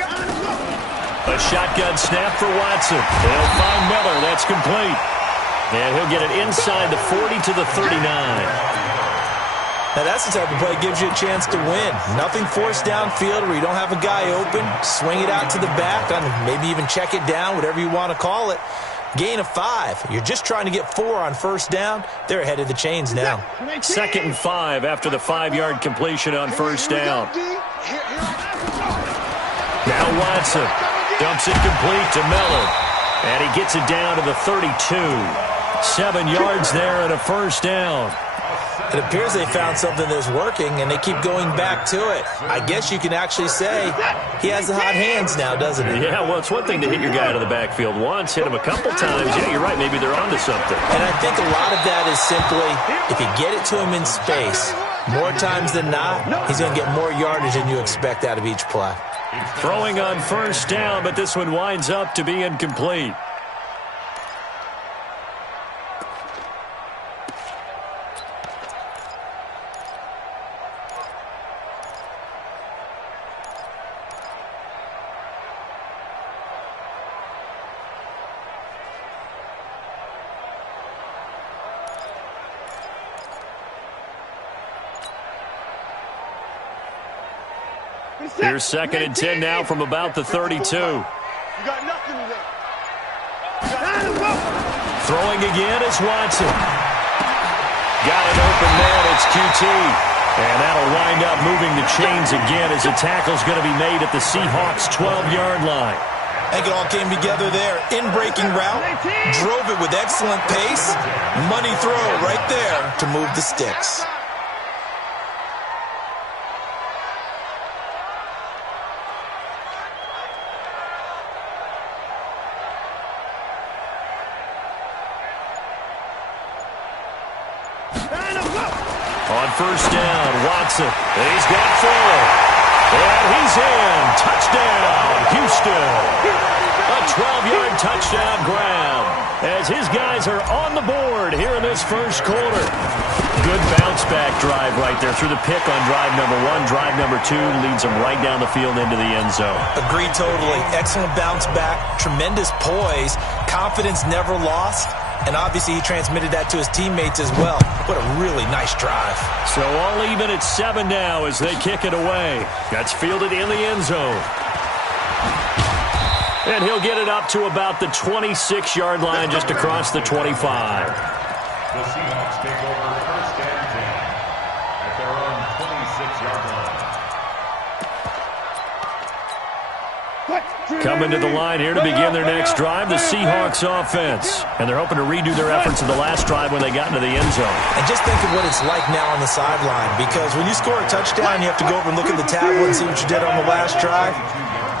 A shotgun snap for Watson. They'll find Miller. That's complete. And he'll get it inside the 40 to the 39. Now that's the type of play that gives you a chance to win. Nothing forced downfield where you don't have a guy open. Swing it out to the back, maybe even check it down, whatever you want to call it. Gain of 5. You're just trying to get 4 on first down. They're ahead of the chains now. 2nd and 5 after the 5-yard completion on first down. Now Watson dumps it complete to Miller. And he gets it down to the 32. 7 yards there and a first down. It appears they found something that's working, and they keep going back to it. I guess you can actually say he has the hot hands now, doesn't he? Yeah, well, it's one thing to hit your guy out of the backfield once, hit him a couple times. Yeah, you're right. Maybe they're onto something. And I think a lot of that is simply if you get it to him in space, more times than not, he's going to get more yardage than you expect out of each play. Throwing on first down, but this one winds up to be incomplete. Here's 2nd and 10 now from about the 32. Throwing again is Watson. Got it open man, it's QT. And that'll wind up moving the chains again as the tackle's going to be made at the Seahawks' 12-yard line. I think it all came together there. In-breaking route, drove it with excellent pace. Money throw right there to move the sticks. On first down, Watson. He's got 4. And he's in. Touchdown, Houston. A 12-yard touchdown grab as his guys are on the board here in this first quarter. Good bounce-back drive right there through the pick on drive number 1. Drive number 2 leads them right down the field into the end zone. Agreed totally. Excellent bounce-back, tremendous poise, confidence never lost. And obviously he transmitted that to his teammates as well. What a really nice drive. So all even at 7 now as they kick it away. That's fielded in the end zone. And he'll get it up to about the 26-yard line just across the 25. The Seahawks take over first and 10 at their own 26-yard line. Coming to the line here to begin their next drive, the Seahawks offense. And they're hoping to redo their efforts in the last drive when they got into the end zone. And just think of what it's like now on the sideline, because when you score a touchdown, you have to go over and look at the tablet and see what you did on the last drive.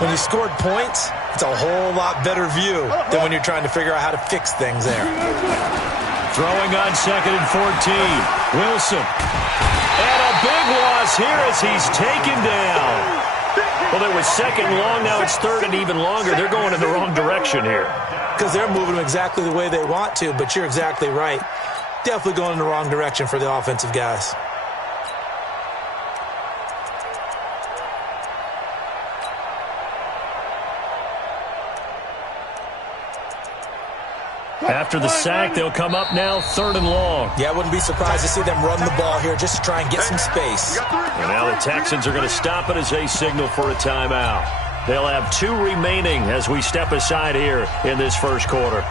When you scored points, it's a whole lot better view than when you're trying to figure out how to fix things there. Throwing on 2nd and 14. Wilson. And a big loss here as he's taken down. Well, there was 2nd long, now it's 3rd and even longer. They're going in the wrong direction here. Because they're moving them exactly the way they want to, but you're exactly right. Definitely going in the wrong direction for the offensive guys. After the sack, they'll come up now 3rd and long. Yeah, I wouldn't be surprised to see them run the ball here just to try and get some space. And now the Texans are going to stop it as they signal for a timeout. They'll have 2 remaining as we step aside here in this first quarter.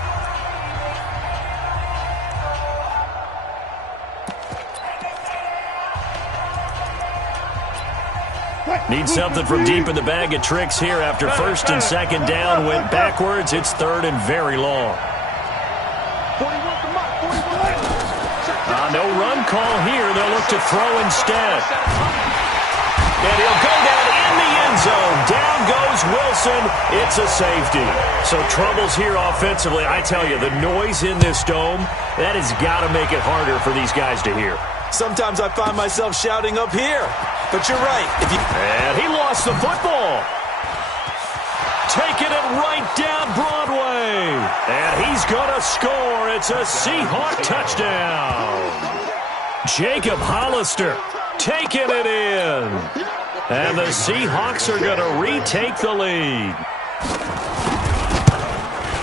Need something from deep in the bag of tricks here after 1st and 2nd down. Went backwards. It's 3rd and very long. No run call here. They'll look to throw instead. And he'll go down in the end zone. Down goes Wilson. It's a safety. So troubles here offensively. I tell you, the noise in this dome, that has got to make it harder for these guys to hear. Sometimes I find myself shouting up here. But you're right. And he lost the football. Taking it right down Broadway. And he's going to score. It's a Seahawk touchdown. Jacob Hollister taking it in. And the Seahawks are going to retake the lead.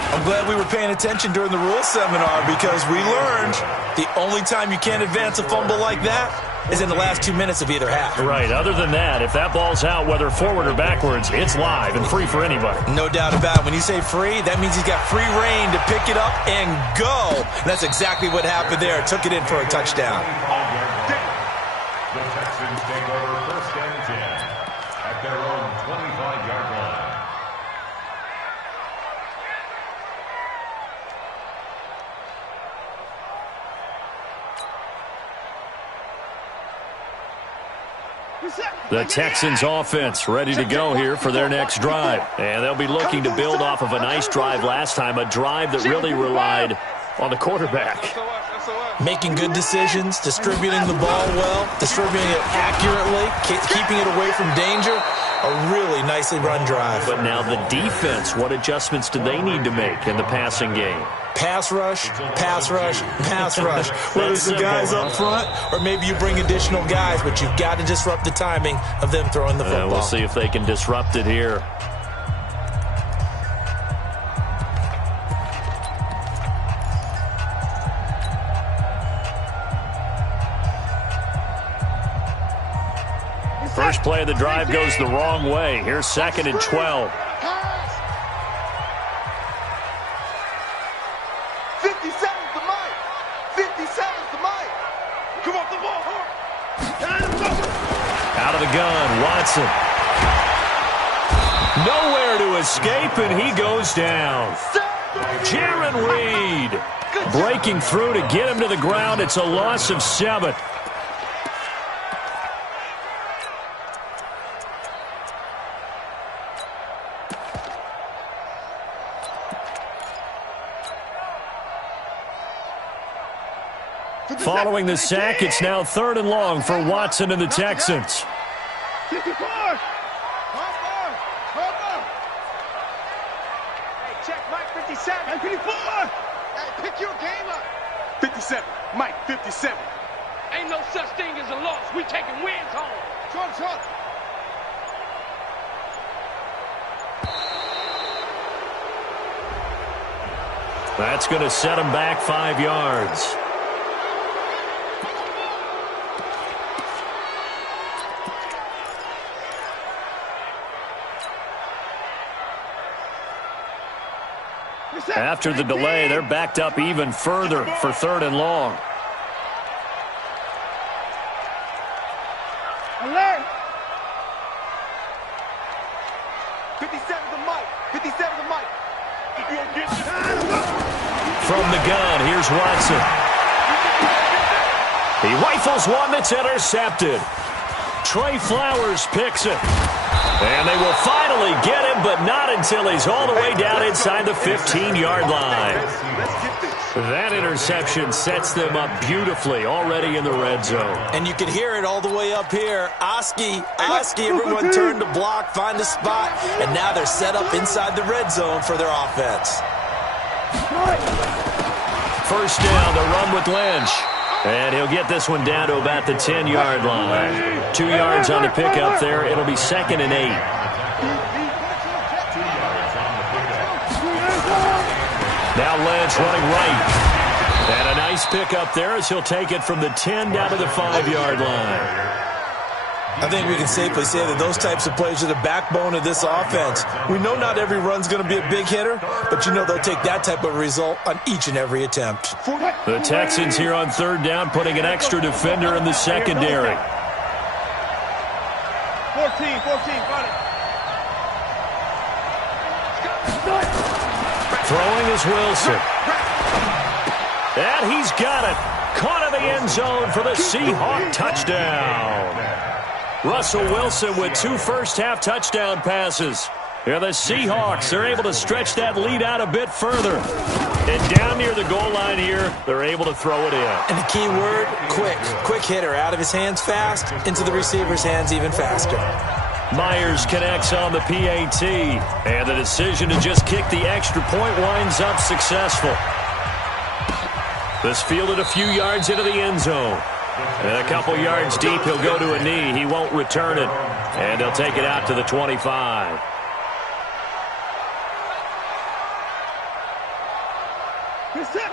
I'm glad we were paying attention during the rules seminar because we learned the only time you can't advance a fumble like that is in the last 2 minutes of either half. Right. Other than that, if that ball's out, whether forward or backwards, it's live and free for anybody. No doubt about it. When you say free, that means he's got free reign to pick it up and go. And that's exactly what happened there. Took it in for a touchdown. The Texans take over first and 10 at their own 25-yard line. The Texans offense ready to go here for their next drive. And they'll be looking to build off of a nice drive last time, a drive that really relied on the quarterback. Making good decisions, distributing the ball well, distributing it accurately, keeping it away from danger. A really nicely run drive. But now the defense, what adjustments do they need to make in the passing game? Pass rush, pass rush, pass rush. Whether it's the guys up front or maybe you bring additional guys, but you've got to disrupt the timing of them throwing the football. We'll see if they can disrupt it here. First play of the drive goes the wrong way. Here's 2nd and 12. 57's the mic. 57's the mic. Come on, the ball. Out of the gun, Watson. Nowhere to escape, and he goes down. Jaron Reed breaking through to get him to the ground. It's a loss of 7. Following the sack, it's now 3rd and long for Watson and the Texans. 54. Hey, check Mike 57. Hey, 54. Hey, pick your game up. 57. Mike 57. Ain't no such thing as a loss. We taking wins home. Trump. That's going to set him back 5 yards. After the delay, they're backed up even further for 3rd and long. Alert! 57's the mic. 57's the mic. From the gun, here's Watson. He rifles one that's intercepted. Trey Flowers picks it. And they will finally get him, but not until he's all the way down inside the 15-yard line. That interception sets them up beautifully already in the red zone. And you can hear it all the way up here. Oski, everyone turned to block, find a spot, and now they're set up inside the red zone for their offense. First down to run with Lynch. And he'll get this one down to about the 10-yard line. 2 yards on the pickup there. It'll be 2nd and 8. Now Lynch running right. And a nice pickup there as he'll take it from the 10 down to the 5-yard line. I think we can safely say that those types of plays are the backbone of this offense. We know not every run's going to be a big hitter, but you know they'll take that type of result on each and every attempt. The Texans here on 3rd down, putting an extra defender in the secondary. 14, got it. Throwing is Wilson. And he's got it. Caught in the end zone for the Seahawk touchdown. Russell Wilson with 2 first-half touchdown passes. Here the Seahawks are able to stretch that lead out a bit further. And down near the goal line here, they're able to throw it in. And the key word, quick. Quick hitter, out of his hands fast, into the receiver's hands even faster. Myers connects on the PAT. And the decision to just kick the extra point winds up successful. This fielded a few yards into the end zone. And a couple yards deep, he'll go to a knee. He won't return it. And they'll take it out to the 25.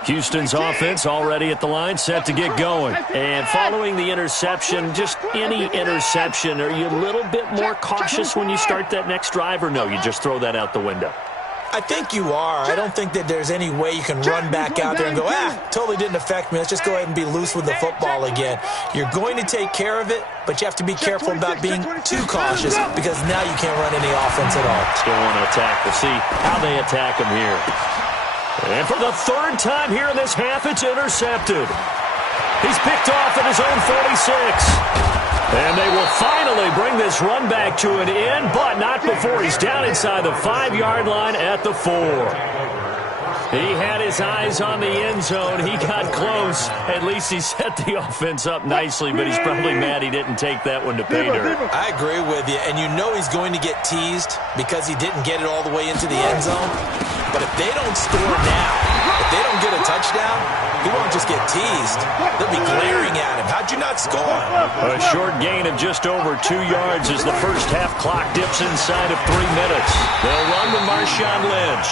Houston's offense already at the line, set to get going. And following the interception, just any interception, are you a little bit more cautious when you start that next drive, or no, you just throw that out the window? I think you are. I don't think that there's any way you can run back out there and go, totally didn't affect me. Let's just go ahead and be loose with the football again. You're going to take care of it, but you have to be careful about being too cautious because now you can't run any offense at all. Still want to attack. We'll see how they attack him here. And for the third time here in this half, it's intercepted. He's picked off at his own 46. And they will finally bring this run back to an end, but not before he's down inside the 5-yard line at the 4. He had his eyes on the end zone. He got close. At least he set the offense up nicely, but he's probably mad he didn't take that one to pay dirt. I agree with you, and you know he's going to get teased because he didn't get it all the way into the end zone. But if they don't score now, if they don't get a touchdown, he won't just get teased. They'll be glaring at him. How'd you not score? A short gain of just over 2 yards as the first half clock dips inside of 3 minutes. They'll run with Marshawn Lynch.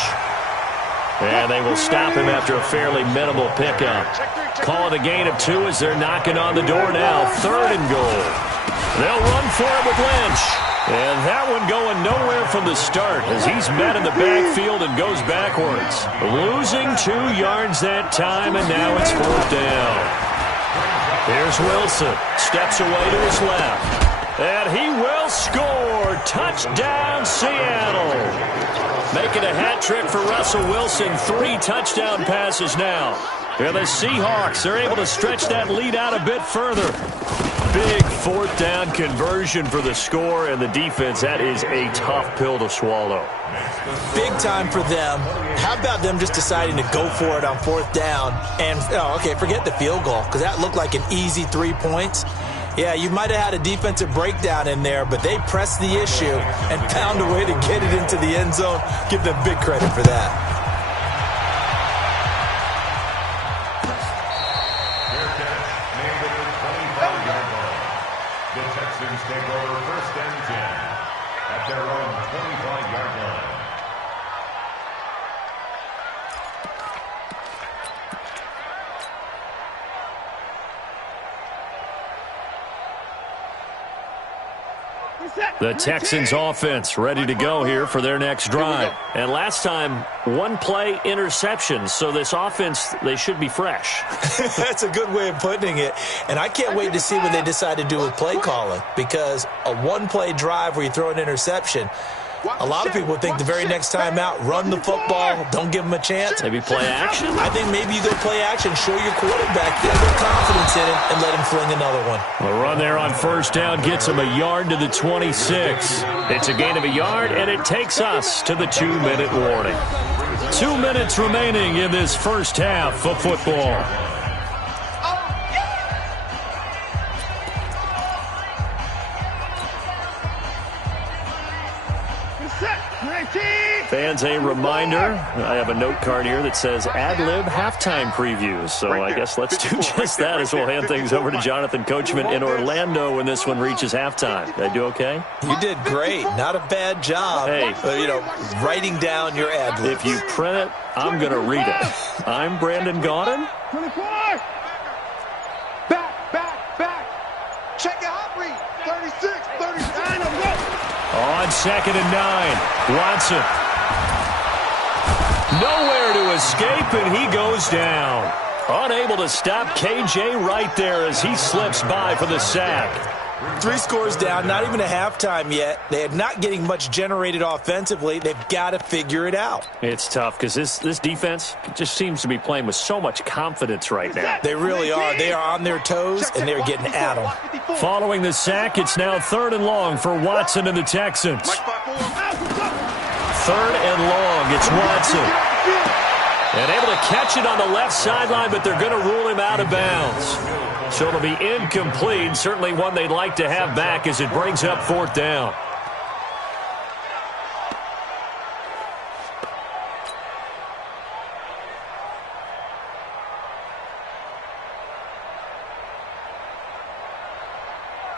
And they will stop him after a fairly minimal pickup. Calling a gain of 2 as they're knocking on the door now. 3rd and goal. They'll run for it with Lynch. And that one going nowhere from the start as he's met in the backfield and goes backwards. Losing 2 yards that time, and now it's 4th down. Here's Wilson. Steps away to his left. And he will score. Touchdown, Seattle. Making a hat trick for Russell Wilson. 3 touchdown passes now. And the Seahawks are able to stretch that lead out a bit further. Big 4th down conversion for the score, and the defense, that is a tough pill to swallow. Big time for them. How about them just deciding to go for it on 4th down? And, forget the field goal, because that looked like an easy 3 points. Yeah, you might have had a defensive breakdown in there, but they pressed the issue and found a way to get it into the end zone. Give them big credit for that. The Texans take over 1st and 10 at their own 25-yard line. The Texans offense ready to go here for their next drive. And last time, 1 play interception. So this offense, they should be fresh. That's a good way of putting it. And I can't wait to see what they decide to do with play calling. Because a 1-play drive where you throw an interception, a lot of people think the very next time out, run the football, don't give them a chance. Maybe play action? I think maybe you go play action, show your quarterback you have a little confidence in it, and let him fling another one. The run there on 1st down gets him a yard to the 26. It's a gain of a yard, and it takes us to the 2-minute warning. 2 minutes remaining in this first half of football. Fans, a reminder, I have a note card here that says ad-lib halftime previews. So I guess let's do just that as we'll hand things over to Jonathan Coachman in Orlando when this one reaches halftime. Did I do okay? You did great. Not a bad job. Hey. Writing down your ad-libs. If you print it, I'm going to read it. I'm Brandon Gaudin. 24. Back. Check it out, read. 36, 39, go. On 2nd and 9, Watson. Nowhere to escape, and he goes down. Unable to stop KJ right there as he slips by for the sack. 3 scores down, not even a halftime yet. They are not getting much generated offensively. They've got to figure it out. It's tough because this defense just seems to be playing with so much confidence right now. They really are. They are on their toes, and they're getting at them. Following the sack, it's now 3rd and long for Watson and the Texans. 3rd and long, it's Watson. And able to catch it on the left sideline, but they're going to rule him out of bounds. So it'll be incomplete. Certainly one they'd like to have back as it brings up 4th down.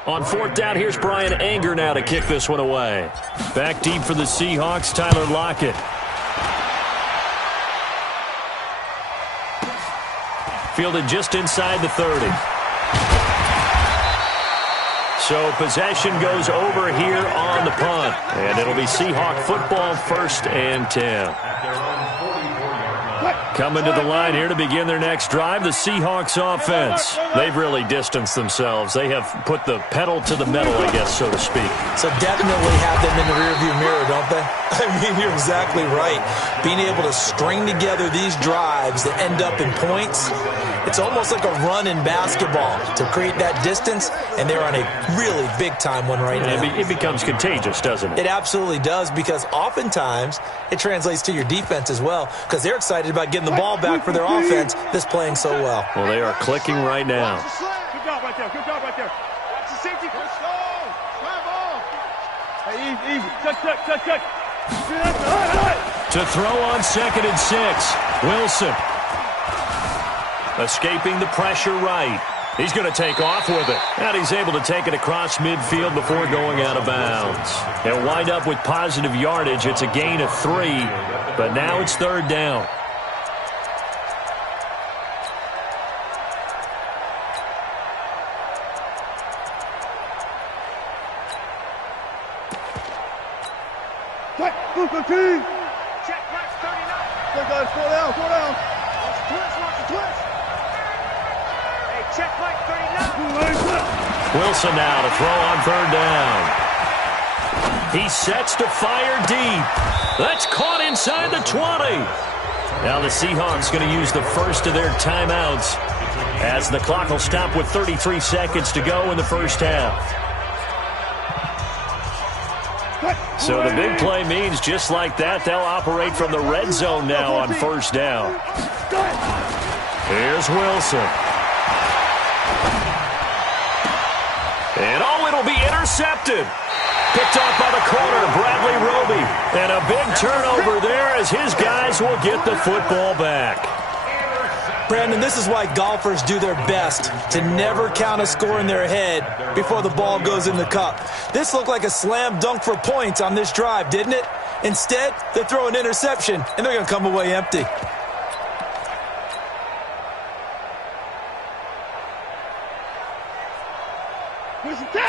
On fourth down, here's Brian Anger now to kick this one away. Back deep for the Seahawks, Tyler Lockett. Fielded just inside the 30. So possession goes over here on the punt. And it'll be Seahawk football, 1st and 10. Coming to the line here to begin their next drive, the Seahawks offense. They've really distanced themselves. They have put the pedal to the metal, I guess, so to speak. So definitely have them in the rearview mirror, don't they? I mean, you're exactly right. Being able to string together these drives that end up in points, it's almost like a run in basketball to create that distance, and they're on a really big-time one right now. It becomes contagious, doesn't it? It absolutely does, because oftentimes it translates to your defense as well, because they're excited about getting the ball back for their offense that's playing so well. Well, they are clicking right now. Good job right there. Good job right there. Watch the safety. Let's go. Drive off. Hey, easy. Touch. To throw on 2nd and 6. Wilson. Escaping the pressure right. He's going to take off with it. And he's able to take it across midfield before going out of bounds. They'll wind up with positive yardage. It's a gain of 3, but now it's 3rd down. Check press 39. Good guys, slow down. Watch the twist. Hey, check right 39. Wilson now to throw on 3rd down. He sets to fire deep. That's caught inside the 20. Now the Seahawks going to use the first of their timeouts as the clock will stop with 33 seconds to go in the first half. So the big play means just like that, they'll operate from the red zone now on 1st down. Here's Wilson. And it'll be intercepted. Picked off by the corner, Bradley Roby. And a big turnover there as his guys will get the football back. Brandon, this is why golfers do their best to never count a score in their head before the ball goes in the cup. This looked like a slam dunk for points on this drive, didn't it? Instead, they throw an interception, and they're going to come away empty.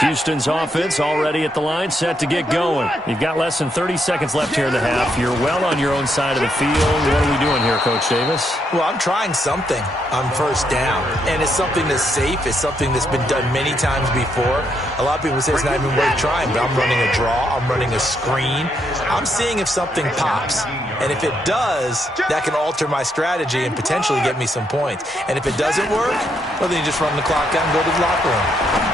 Houston's offense already at the line, set to get going. You've got less than 30 seconds left here in the half. You're well on your own side of the field. What are we doing here, Coach Davis? Well, I'm trying something on 1st down, and it's something that's safe. It's something that's been done many times before. A lot of people say it's not even worth trying, but I'm running a draw. I'm running a screen. I'm seeing if something pops, and if it does, that can alter my strategy and potentially get me some points. And if it doesn't work, well, then you just run the clock out and go to the locker room.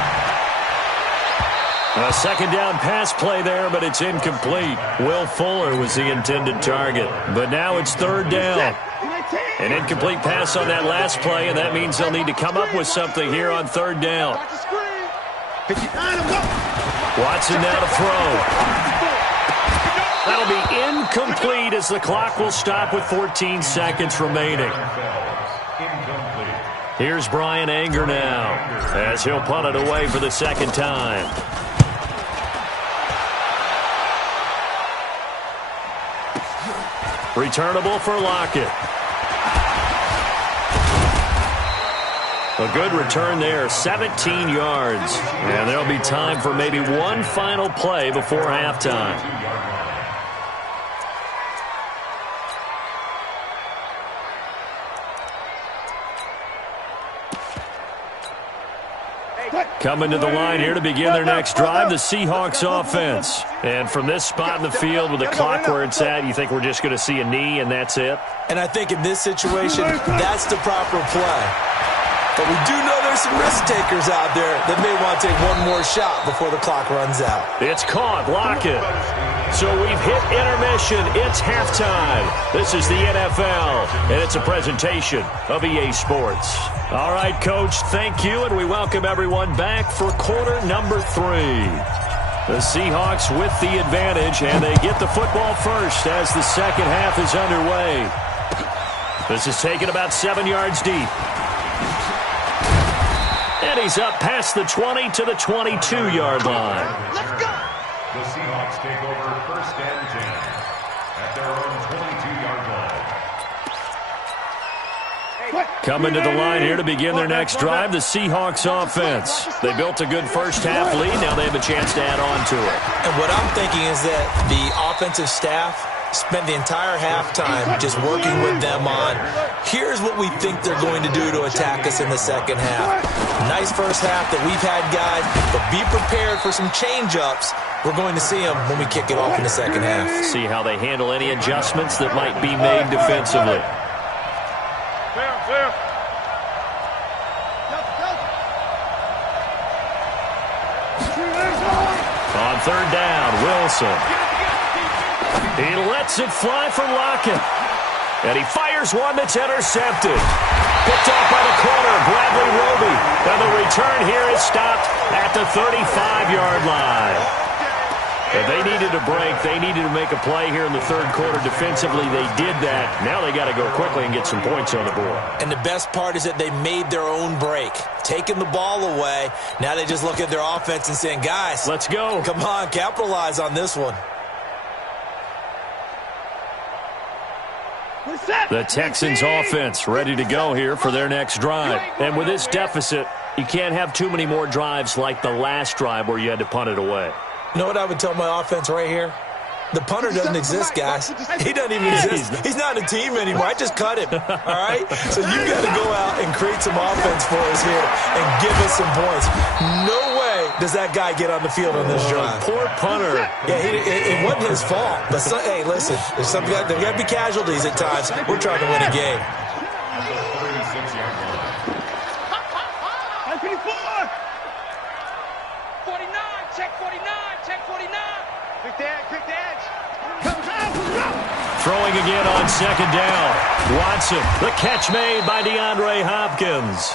A 2nd down pass play there, but it's incomplete. Will Fuller was the intended target, but now it's 3rd down. An incomplete pass on that last play, and that means they'll need to come up with something here on 3rd down. Watson now to throw. That'll be incomplete as the clock will stop with 14 seconds remaining. Here's Brian Anger now as he'll punt it away for the 2nd time. Returnable for Lockett. A good return there, 17 yards. And there'll be time for maybe one final play before halftime. Coming to the line here to begin their next drive, the Seahawks offense. And from this spot in the field with the clock where it's at, you think we're just going to see a knee and that's it? And I think in this situation, that's the proper play. But we do know there's some risk takers out there that may want to take one more shot before the clock runs out. It's caught. Lockett. So we've hit intermission. It's halftime. This is the NFL, and it's a presentation of EA Sports. All right, Coach, thank you, and we welcome everyone back for quarter number 3. The Seahawks with the advantage, and they get the football first as the second half is underway. This is taken about 7 yards deep. And he's up past the 20 to the 22-yard line. Let's go. The Seahawks take over 1st and 10 at their own 22-yard line. Coming to the line here to begin their next drive, the Seahawks offense. They built a good first-half lead. Now they have a chance to add on to it. And what I'm thinking is that the offensive staff spent the entire halftime just working with them on, here's what we think they're going to do to attack us in the second half. Nice first half that we've had, guys, but be prepared for some change-ups. We're going to see them when we kick it off in the second half. See how they handle any adjustments that might be made defensively. Clear. On 3rd down, Wilson. He lets it fly from Lockett. And he fires one that's intercepted. Picked off by the corner, Bradley Roby. And the return here is stopped at the 35-yard line. If they needed a break, they needed to make a play here in the 3rd quarter defensively. They did that. Now they got to go quickly and get some points on the board. And the best part is that they made their own break. Taking the ball away. Now they just look at their offense and saying, guys, let's go. Come on, capitalize on this one. The Texans offense ready to go here for their next drive. And with this deficit, you can't have too many more drives like the last drive where you had to punt it away. You know what I would tell my offense right here? The punter doesn't exist, guys. He doesn't even exist. He's not a team anymore. I just cut him, all right? So you've got to go out and create some offense for us here and give us some points. No way does that guy get on the field on this drive. Poor punter. Yeah, it wasn't his fault. But, hey, listen, there got to be casualties at times. We're trying to win a game. Throwing again on 2nd down. Watson, the catch made by DeAndre Hopkins.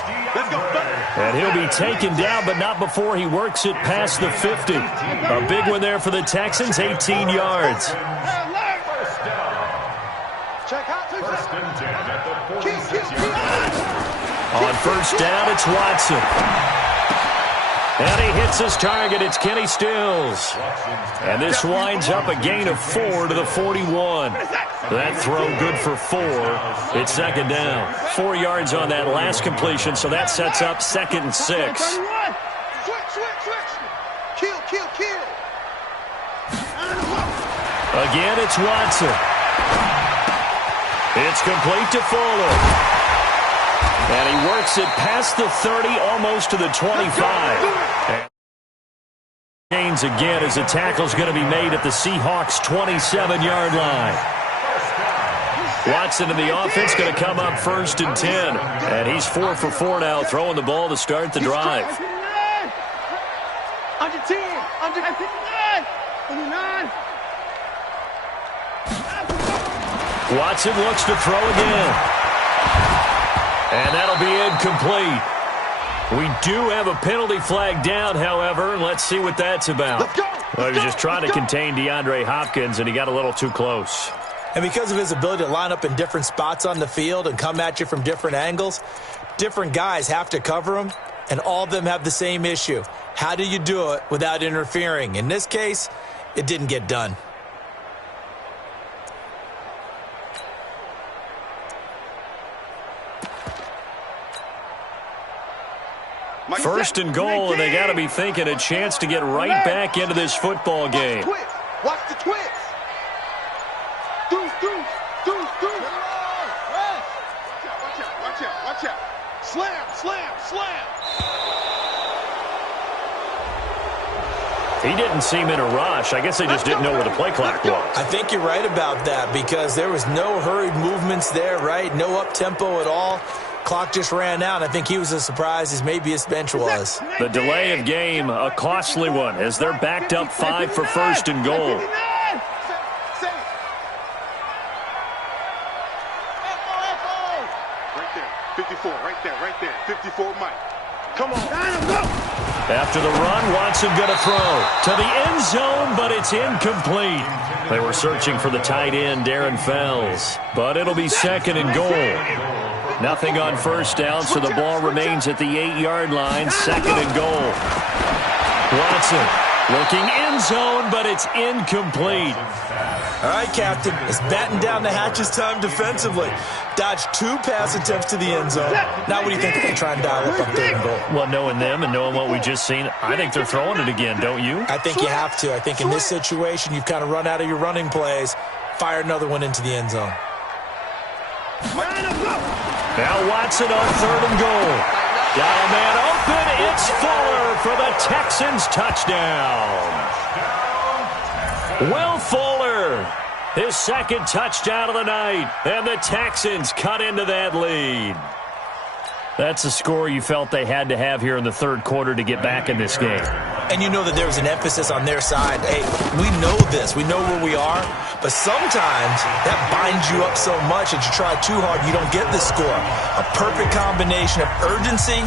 And he'll be taken down, but not before he works it past the 50. A big one there for the Texans, 18 yards. On 1st down, it's Watson. And he hits his target. It's Kenny Stills. And this winds up a gain of 4 to the 41. That throw good for 4. It's 2nd down. 4 yards on that last completion, so that sets up 2nd and 6. Switch. Kill. Again, it's Watson. It's complete to Fuller. And he works it past the 30, almost to the 25. Gains again as the tackle's going to be made at the Seahawks' 27-yard line. Watson and the offense going to come up 1st and 10. And he's 4 for 4 now, throwing the ball to start the drive. Under 10. Under 9. Watson looks to throw again. And that'll be incomplete. We do have a penalty flag down, however. Let's see what that's about. Well, he was just trying to contain DeAndre Hopkins, and he got a little too close. And because of his ability to line up in different spots on the field and come at you from different angles, different guys have to cover him, and all of them have the same issue. How do you do it without interfering? In this case, it didn't get done. First and goal, and they got to be thinking a chance to get right back into this football game. Watch the twist. Deuce. Watch out. Slam. He didn't seem in a rush. I guess they just didn't know where the play clock was. I think you're right about that because there was no hurried movements there, right? No up-tempo at all. Clock just ran out. I think he was as surprised as maybe his bench was. The delay of game, a costly one, as they're backed up 5 for 1st and goal. Right there. 54, right there. 54, Mike. Come on. After the run, Watson going to throw to the end zone, but it's incomplete. They were searching for the tight end, Darren Fells, but it'll be 2nd and goal. Nothing on first down, so the ball remains at the 8-yard line. Second and goal. Watson looking end zone, but it's incomplete. All right, Captain. It's batten down the hatches time defensively. Dodged 2 pass attempts to the end zone. Now what do you think they're going to try and dial up on 3rd and goal? Well, knowing them and knowing what we just seen, I think they're throwing it again, don't you? I think you have to. I think in this situation, you've kind of run out of your running plays. Fire another one into the end zone. Now Watson on 3rd and goal. Got a man open. It's Fuller for the Texans touchdown. Will Fuller, his 2nd touchdown of the night, and the Texans cut into that lead. That's a score you felt they had to have here in the 3rd quarter to get back in this game. And you know that there was an emphasis on their side. Hey, we know this. We know where we are. But sometimes that binds you up so much that you try too hard, you don't get the score. A perfect combination of urgency,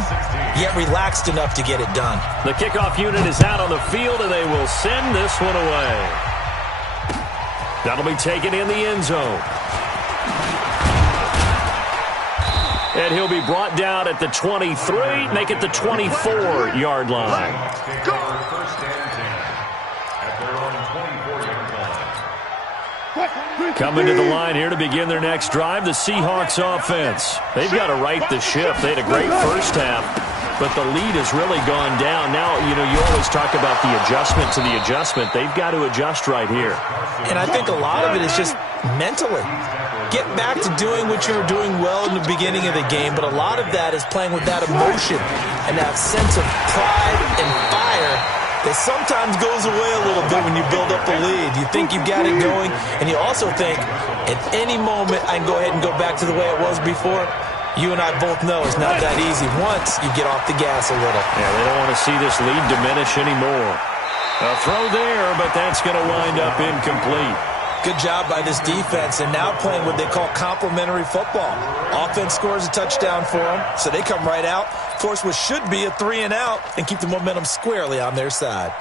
yet relaxed enough to get it done. The kickoff unit is out on the field, and they will send this one away. That'll be taken in the end zone. And he'll be brought down at the 23, make it the 24-yard line. Coming to the line here to begin their next drive, the Seahawks offense. They've got to right the ship. They had a great first half, but the lead has really gone down. Now, you know, you always talk about the adjustment to the adjustment. They've got to adjust right here. And I think a lot of it is just mentally. Get back to doing what you were doing well in the beginning of the game, but a lot of that is playing with that emotion and that sense of pride and fire that sometimes goes away a little bit when you build up a lead. You think you've got it going, and you also think, at any moment, I can go ahead and go back to the way it was before. You and I both know it's not that easy once you get off the gas a little. Yeah, they don't want to see this lead diminish anymore. A throw there, but that's going to wind up incomplete. Good job by this defense, and now playing what they call complementary football. Offense scores a touchdown for them, so they come right out, force what should be a 3-and-out, and keep the momentum squarely on their side.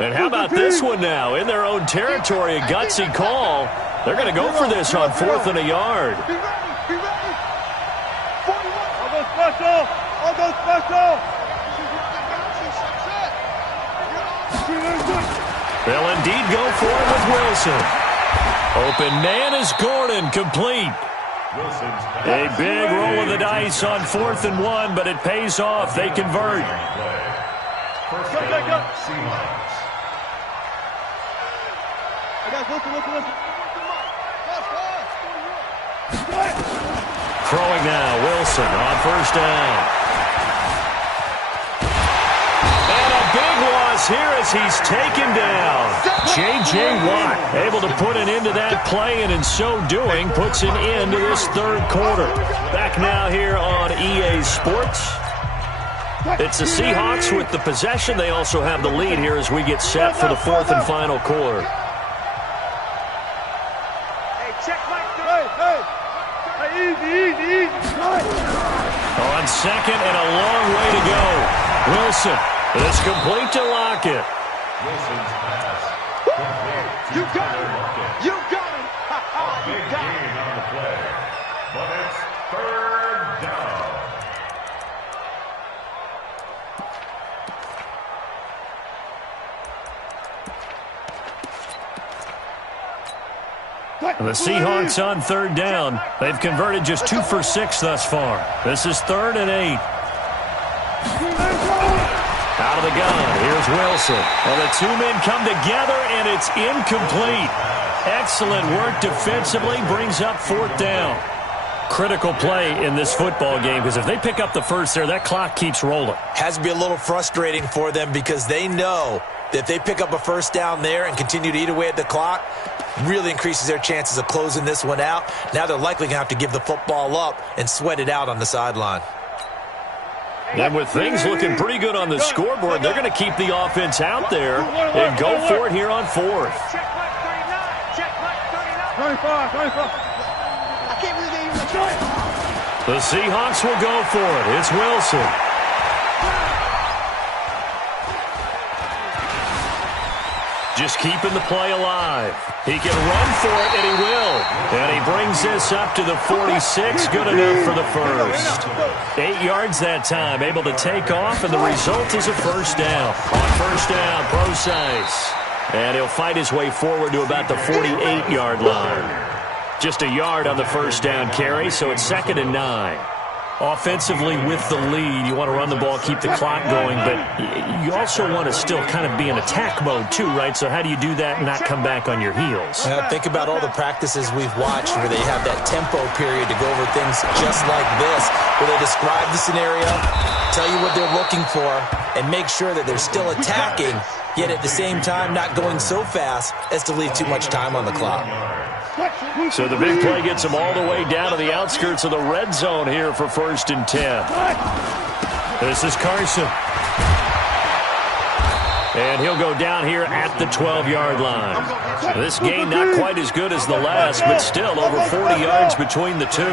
And how about this one now? In their own territory, a gutsy call. They're going to go for this on 4th and a yard. Be ready. 41. I'll go special. They'll indeed go for it with Wilson. Open man is Gordon, complete. A big roll of the dice on 4th and 1, but it pays off. They convert. Throwing now, Wilson on 1st down. Here as he's taken down. J.J. Watt able to put an end to that play, and in so doing puts an end to this 3rd quarter. Back now here on EA Sports. It's the Seahawks with the possession. They also have the lead here as we get set for the 4th and final quarter. Easy. On 2nd and a long way to go. Wilson. It's complete to Lockett. Wilson's pass. Complete. You got him. You got him. Big gain on the play. But it's 3rd down. And the Seahawks on 3rd down. They've converted just 2 for 6 thus far. This is 3rd and 8. Out of the gun, here's Wilson. And the 2 men come together, and it's incomplete. Excellent work defensively, brings up 4th down. Critical play in this football game, because if they pick up the first there, that clock keeps rolling. Has to be a little frustrating for them because they know that if they pick up a 1st down there and continue to eat away at the clock, really increases their chances of closing this one out. Now they're likely going to have to give the football up and sweat it out on the sideline. And with things looking pretty good on the scoreboard, they're going to keep the offense out there and go for it here on 4th. Check mark 39. Check mark 39. 25. I can't believe they even tried. The Seahawks will go for it. It's Wilson. just keeping the play alive. He can run for it, and he will. And he brings this up to the 46. Good enough for the first. 8 yards that time, able to take off, and the result is a first down. On first down, Procise. And he'll fight his way forward to about the 48-yard line. Just a yard on the first down carry, so it's 2nd and 9. Offensively, with the lead, you want to run the ball, keep the clock going, but you also want to still kind of be in attack mode too, right? So how do you do that and not come back on your heels? Think about all the practices we've watched where they have that tempo period to go over things just like this, where they describe the scenario, tell you what they're looking for, and make sure that they're still attacking, yet at the same time not going so fast as to leave too much time on the clock. So the big play gets him all the way down to the outskirts of the red zone here for 1st and 10. This is Carson. And he'll go down here at the 12-yard line. This gain not quite as good as the last, but still over 40 yards between the two.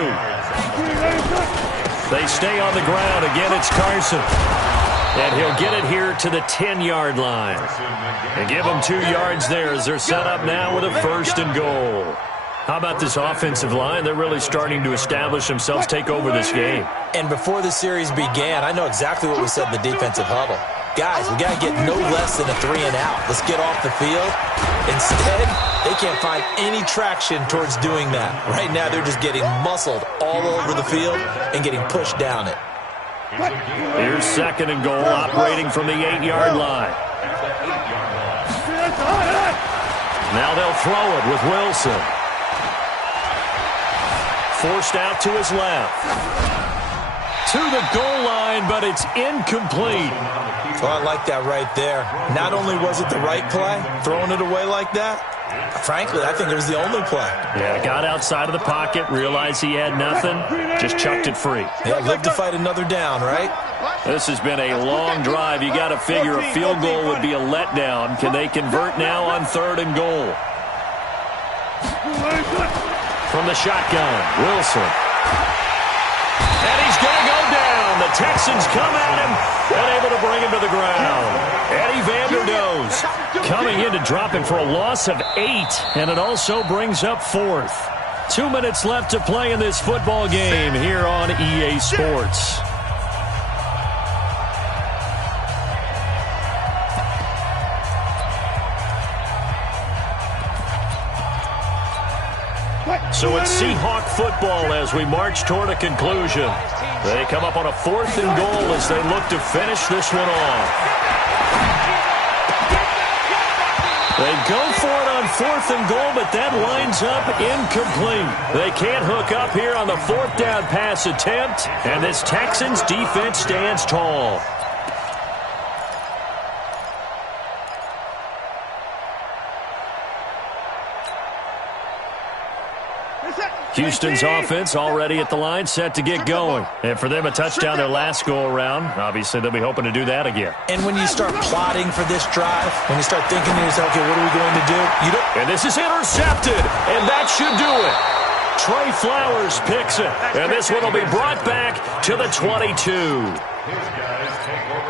They stay on the ground. Again, it's Carson. And he'll get it here to the 10-yard line. And give them 2 yards there as they're set up now with a 1st and goal. How about this offensive line? They're really starting to establish themselves, take over this game. And before the series began, I know exactly what we said in the defensive huddle. Guys, we got to get no less than a 3-and-out. Let's get off the field. Instead, they can't find any traction towards doing that. Right now, they're just getting muscled all over the field and getting pushed down it. Here's 2nd and goal, operating from the 8-yard line. Now they'll throw it with Wilson. Forced out to his left. To the goal line, but it's incomplete. Oh, I like that right there. Not only was it the right play, throwing it away like that, frankly, I think it was the only play. Yeah, got outside of the pocket, realized he had nothing, just chucked it free. Yeah, live to fight another down, right? This has been a long drive. You got to figure a field goal would be a letdown. Can they convert now on 3rd and goal? From the shotgun, Wilson. And he's going to go down. The Texans come at him and able to bring him to the ground. Eddie Vanderdoes coming in to drop him for a loss of 8, and it also brings up 4th. 2 minutes left to play in this football game here on EA Sports. So it's Seahawk football as we march toward a conclusion. They come up on a 4th and goal as they look to finish this one off. They go for it on 4th and goal, but that winds up incomplete. They can't hook up here on the 4th down pass attempt, and this Texans defense stands tall. Houston's offense already at the line, set to get going. And for them, a touchdown their last go-around. Obviously, they'll be hoping to do that again. And when you start plotting for this drive, when you start thinking to yourself, okay, what are we going to do? And this is intercepted, and that should do it. Trey Flowers picks it, and this one will be brought back to the 22.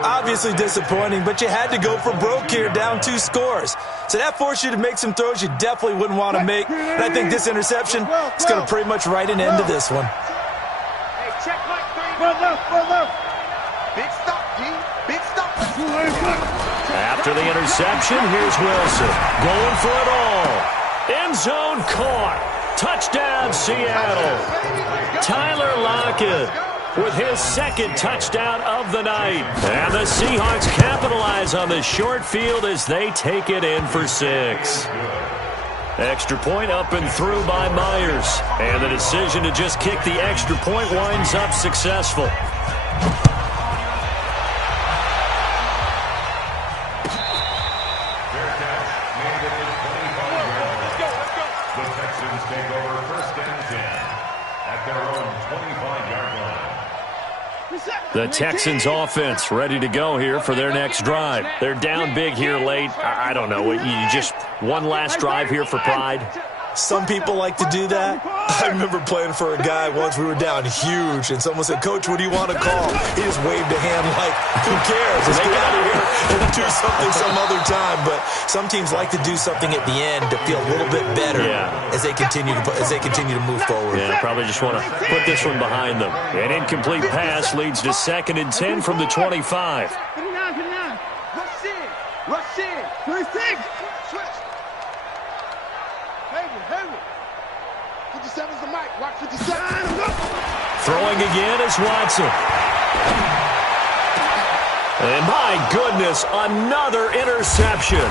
Obviously disappointing, but you had to go for broke here, down 2 scores. So that forced you to make some throws you definitely wouldn't want to make. And I think this interception is going to pretty much write an end to this one. Hey, check like 3. Big stop, G. Big stop. After the interception, here's Wilson. Going for it all. End zone caught. Touchdown, Seattle. Tyler Lockett with his 2nd touchdown of the night. And the Seahawks capitalize on the short field as they take it in for 6. Extra point up and through by Myers. And the decision to just kick the extra point winds up successful. The Texans offense ready to go here for their next drive. They're down big here late. I don't know. You just one last drive here for pride. Some people like to do that. I remember playing for a guy once. We were down huge, and someone said, "Coach, what do you want to call?" He just waved a hand like, "Who cares? Let's get out of here and do something some other time." But some teams like to do something at the end to feel a little bit better as they continue to move forward. Yeah, probably just want to put this one behind them. An incomplete pass leads to 2nd and 10 from the 25. 59. Rush in. 26. Switch. Hayward. 57's the mic. Watch 57. Throwing again is Watson. And my goodness, another interception.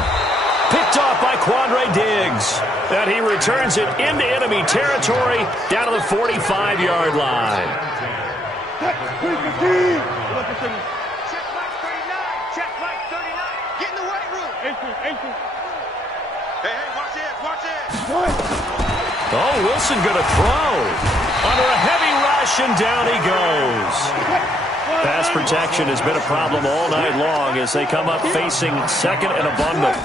Picked off by Quandre Diggs. And he returns it into enemy territory down to the 45-yard line. Check like 39. Get in the weight room. 18. Hey, watch it. Oh, Wilson going to throw. Under a heavy rush, and down he goes. Pass protection has been a problem all night long as they come up facing 2nd and abundant.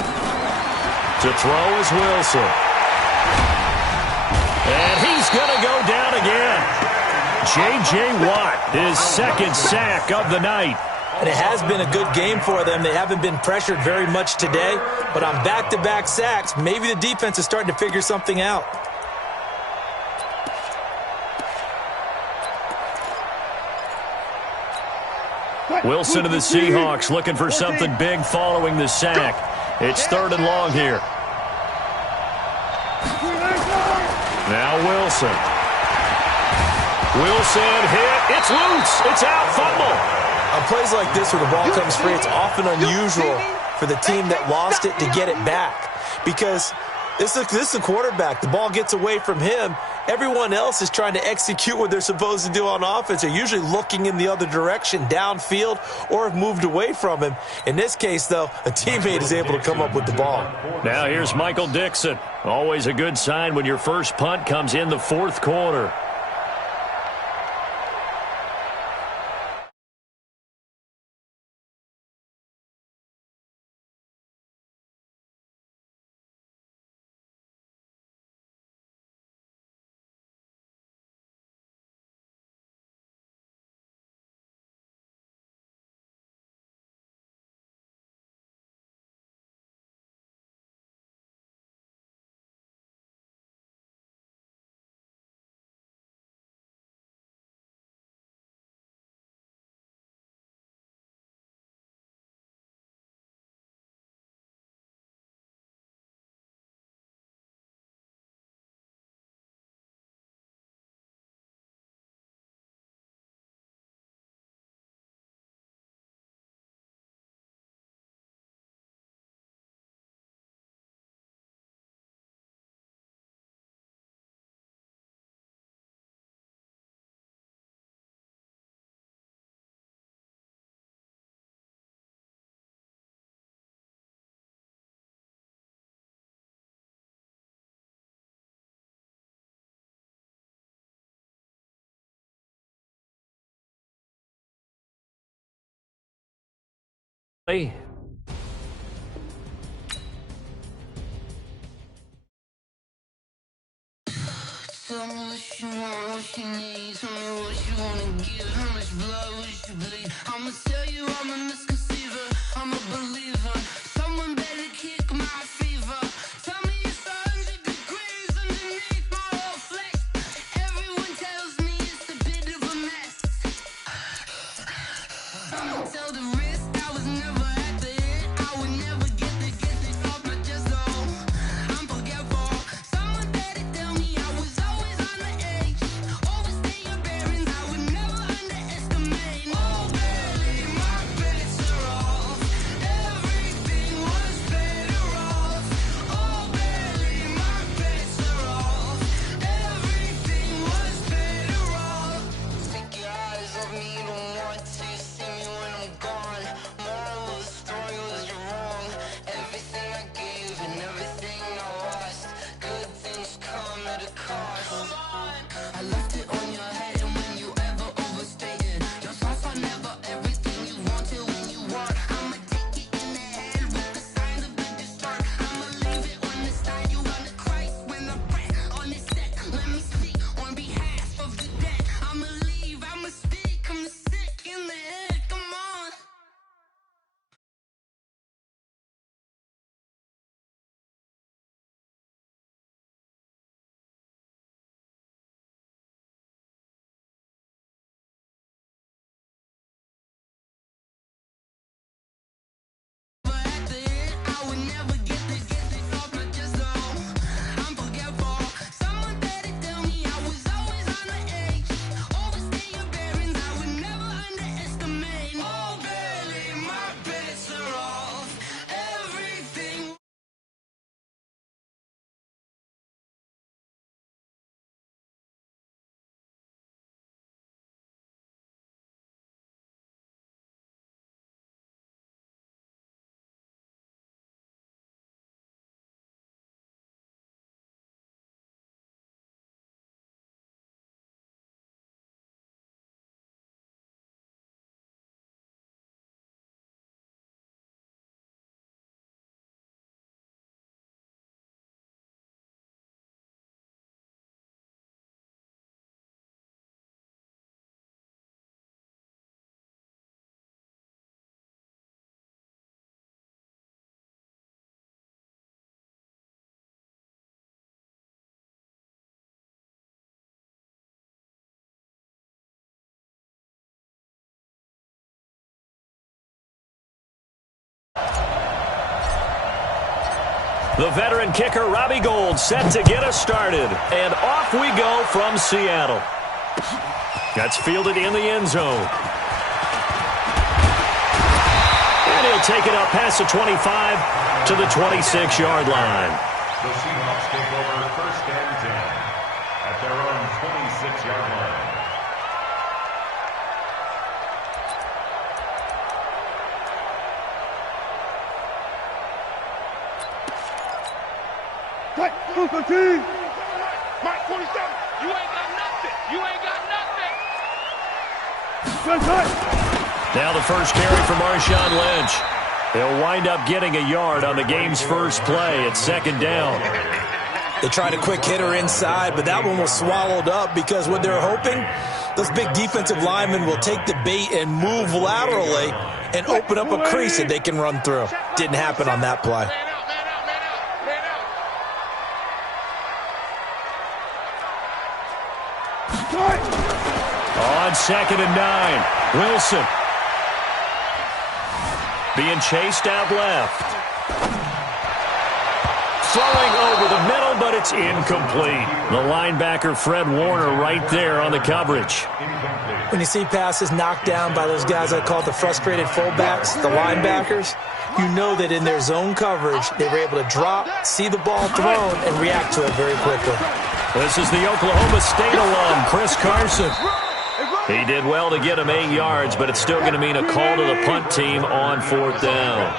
To throw is Wilson. And he's going to go down again. J.J. Watt, his 2nd sack of the night. And it has been a good game for them. They haven't been pressured very much today, but on back-to-back sacks, maybe the defense is starting to figure something out. Wilson of the Seahawks looking for something big following the sack. It's 3rd and long here. Now Wilson. Wilson hit. It's loose. It's out. Fumble. On plays like this where the ball comes free, it's often unusual for the team that lost it to get it back. Because this is the quarterback. The ball gets away from him. Everyone else is trying to execute what they're supposed to do on offense. They're usually looking in the other direction, downfield, or have moved away from him. In this case, though, a teammate is able to come up with the ball. Now here's Michael Dixon. Always a good sign when your first punt comes in the 4th quarter. Hey. Tell me what you want, what you need. Tell me what you wanna give. How much blood would you bleed? I'ma tell you I'm a misconceiver. I'm a believer. Someone better kick my fever. Tell me it's 100 degrees underneath my whole flesh. Everyone tells me it's a bit of a mess. I'ma tell the risk I was never at the end. I would never get it off my chest though. I'm forgetful. Someone better tell me I was always on the edge. Overstay your bearings, I would never underestimate. Oh baby, my bets are off. Everything was better off. Oh baby, my bets are off. Everything was better off. Take your eyes off me, you don't want to see me when I'm gone. Moral of the story was you're wrong. Everything I gave and everything I lost. Good things come at a cost. I left it on your head, and when you ever overstated, your thoughts are never everything you wanted when you want. I'ma take it in the head with the signs of a distort. I'ma leave it on the side. You wanna Christ when I press. The veteran kicker, Robbie Gould, set to get us started. And off we go from Seattle. That's fielded in the end zone. And he'll take it up past the 25 to the 26-yard line. The Seahawks take over first and 10 at their own 26-yard line. Mike 47, you ain't got nothing. You ain't got nothing. Now the first carry for Marshawn Lynch. He'll wind up getting a yard on the game's first play at second down. They tried a quick hitter inside, but that one was swallowed up because what they're hoping, those big defensive linemen will take the bait and move laterally and open up a crease that they can run through. Didn't happen on that play. On second and 9, Wilson. Being chased out left. Throwing over the middle, but it's incomplete. The linebacker, Fred Warner, right there on the coverage. When you see passes knocked down by those guys I call the frustrated fullbacks, the linebackers, you know that in their zone coverage, they were able to drop, see the ball thrown, and react to it very quickly. This is the Oklahoma State alum, Chris Carson. He did well to get him 8 yards, but it's still going to mean a call to the punt team on fourth down.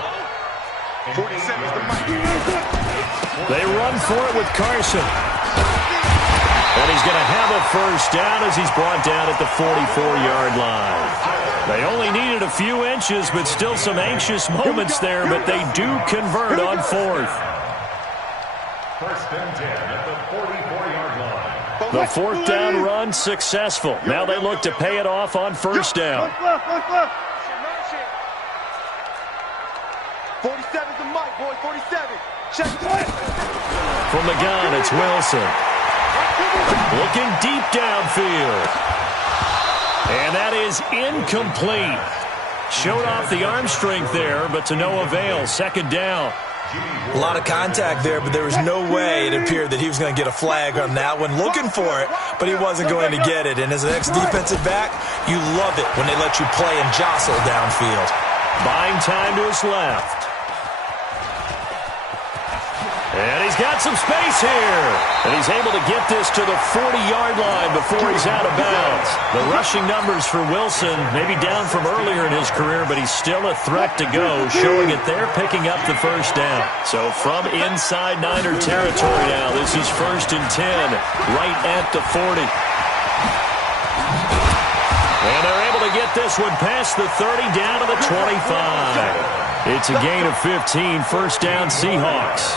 They run for it with Carson. And he's going to have a first down as he's brought down at the 44-yard line. They only needed a few inches, but still some anxious moments there, but they do convert on fourth. First and 10 at the 44-yard line. The fourth down run successful. Now they look to pay it off on first down. 47's the mic, boy. 47. Check. From the gun, it's Wilson. Looking deep downfield. And that is incomplete. Showed off the arm strength there, but to no avail. Second down. A lot of contact there, but there was no way it appeared that he was going to get a flag on that one. Looking for it, but he wasn't going to get it. And as an ex-defensive back, you love it when they let you play and jostle downfield. Buying time to his left. And he's got some space here. And he's able to get this to the 40-yard line before he's out of bounds. The rushing numbers for Wilson maybe down from earlier in his career, but he's still a threat to go, showing it there, picking up the first down. So from inside Niner territory now, this is first and 10, right at the 40. And they're able to get this one past the 30 down to the 25. It's a gain of 15, first down Seahawks.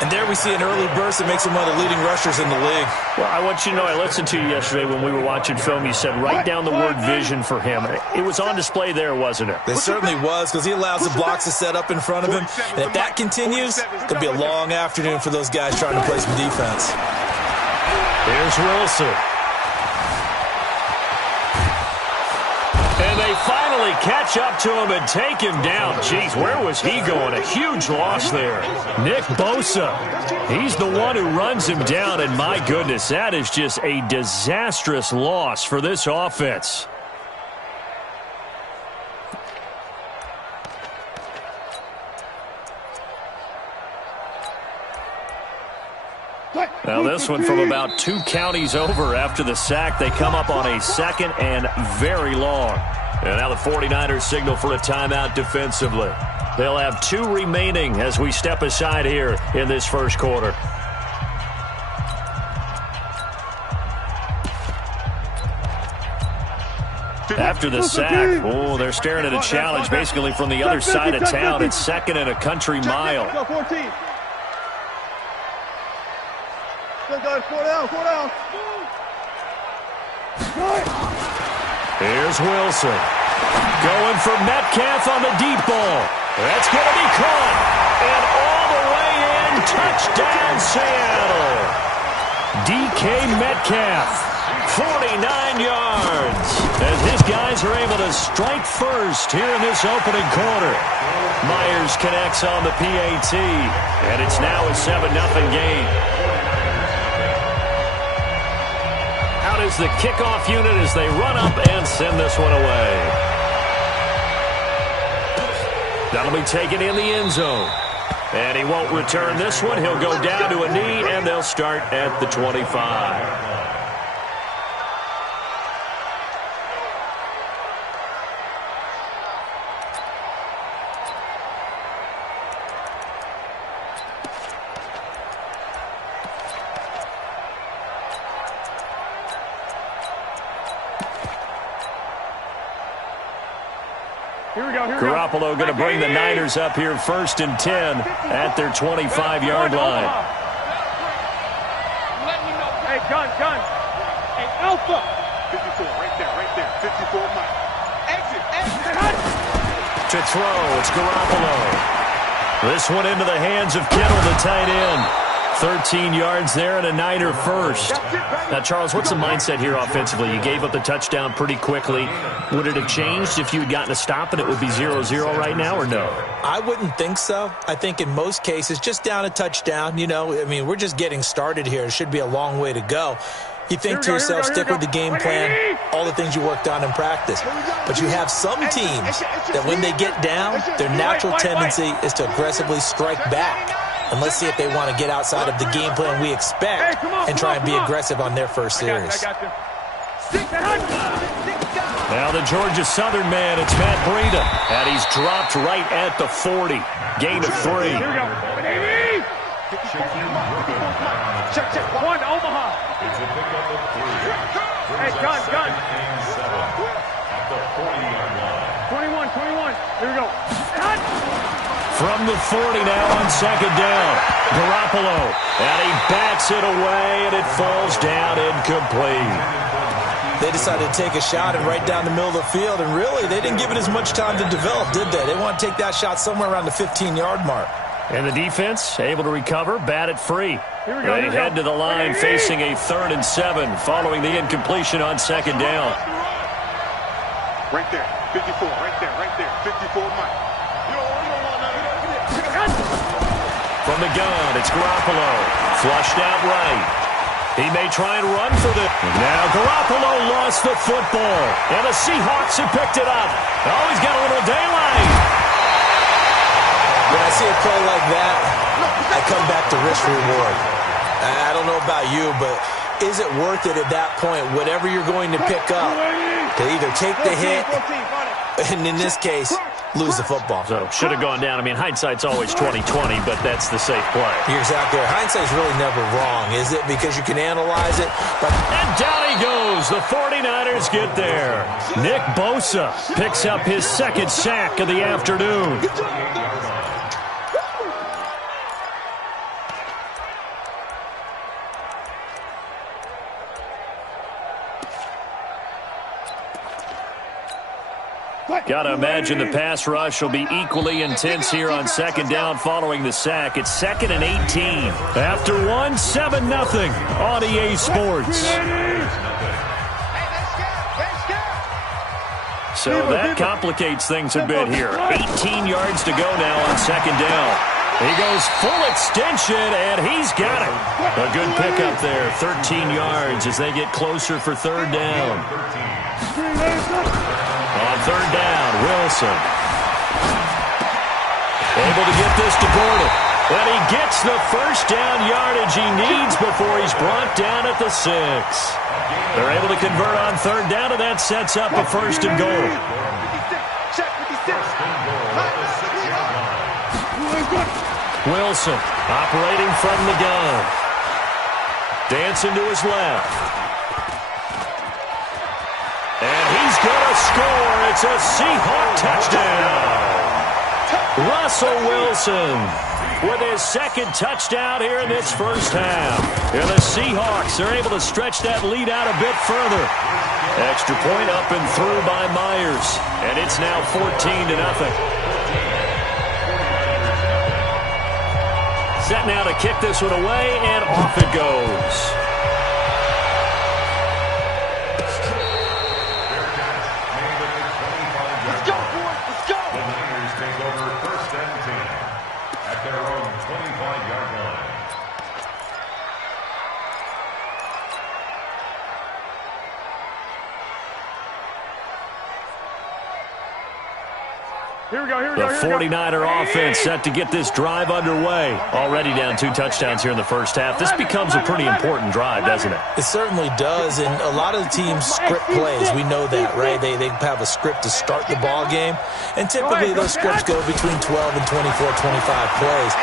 And there we see an early burst that makes him one of the leading rushers in the league. Well, I want you to know, I listened to you yesterday when we were watching film. You said write down the word vision for him. It was on display there, wasn't it? It certainly was, because he allows the blocks to set up in front of him. And if that continues, it's going to be a long afternoon for those guys trying to play some defense. Here's Wilson. And they finally catch up to him and take him down. Jeez, where was he going? A huge loss there. Nick Bosa, he's the one who runs him down, and my goodness, that is just a disastrous loss for this offense. Now this one from about 2 counties over after the sack. They come up on a second and very long. And now the 49ers signal for a timeout defensively. They'll have 2 remaining as we step aside here in this first quarter. After the sack, oh, they're staring at a challenge basically from the other side of town. It's second and a country mile. Go 14. Good guys, 4 down, 4 down. Here's Wilson. Going for Metcalf on the deep ball. That's going to be caught. And all the way in, touchdown Seattle. DK Metcalf, 49 yards. As his guys are able to strike first here in this opening quarter. Myers connects on the PAT, and it's now a 7-0 game. Out is the kickoff unit as they run up and send this one away. That'll be taken in the end zone. And he won't return this one. He'll go down to a knee, and they'll start at the 25. Garoppolo going to bring the Niners up here 1st and 10 at their 25-yard line. Hey, gun. Hey, Alpha. 54, right there. 54, Mike. Exit. To throw, it's Garoppolo. This one into the hands of Kittle, the tight end. 13 yards there and a Niner first. Now, Charles, what's the mindset here offensively? You gave up the touchdown pretty quickly. Would it have changed if you had gotten a stop and it would be 0-0 right now, or no? I wouldn't think so. I think in most cases, just down a touchdown, we're just getting started here. It should be a long way to go. You think to yourself, stick with the game plan, all the things you worked on in practice. But you have some teams that when they get down, their natural tendency is to aggressively strike back. And let's see if they want to get outside of the game plan we expect and try and be aggressive on their first series. Now the Georgia Southern man, it's Matt Breida. And he's dropped right at the 40. Gain of 3. Here we go. Check. One, Omaha. It's a pickup of 3. Hey, gun. And 7 at the 40-yard line. 21. Here we go. From the 40 now on 2nd down. Garoppolo. And he backs it away, and it falls down incomplete. They decided to take a shot and right down the middle of the field, and really, they didn't give it as much time to develop, did they? They want to take that shot somewhere around the 15-yard mark. And the defense able to recover, bat it free. They head to the line facing a 3rd and 7 following the incompletion on 2nd down. Right there. 54. Right there. 54, Mike. From the gun, it's Garoppolo. Flushed out right. He may try and run for the... Now Garoppolo lost the football. And the Seahawks have picked it up. Oh, he's got a little daylight. When I see a play like that, I come back to risk-reward. I don't know about you, but is it worth it at that point, whatever you're going to pick up, to either take the hit, and in this case, lose the football? So, should have gone down. I mean, hindsight's always 20/20, but that's the safe play. You're exactly right. Hindsight's really never wrong, is it? Because you can analyze it. But and down he goes. The 49ers get there. Nick Bosa picks up his 2nd sack of the afternoon. Got to imagine the pass rush will be equally intense here on 2nd down following the sack. It's 2nd and 18. After one, 7-0 on EA Sports. So that complicates things a bit here. 18 yards to go now on 2nd down. He goes full extension, and he's got it. A good pickup there, 13 yards as they get closer for 3rd down. On 3rd down, Wilson. Able to get this to Gordon. And he gets the 1st down yardage he needs before he's brought down at the 6. They're able to convert on 3rd down, and that sets up a 1st and goal. Wilson operating from the gun. Dancing to his left. And he's going to score. It's a Seahawk touchdown. Russell Wilson with his 2nd touchdown here in this 1st half. And the Seahawks are able to stretch that lead out a bit further. Extra point up and through by Myers. And it's now 14-0. Set now to kick this one away, and off it goes. The 49er offense set to get this drive underway. Already down 2 touchdowns here in the first half. This becomes a pretty important drive, doesn't it? It certainly does, and a lot of the teams script plays. We know that, right? They have a script to start the ball game, and typically those scripts go between 12 and 24, 25 plays.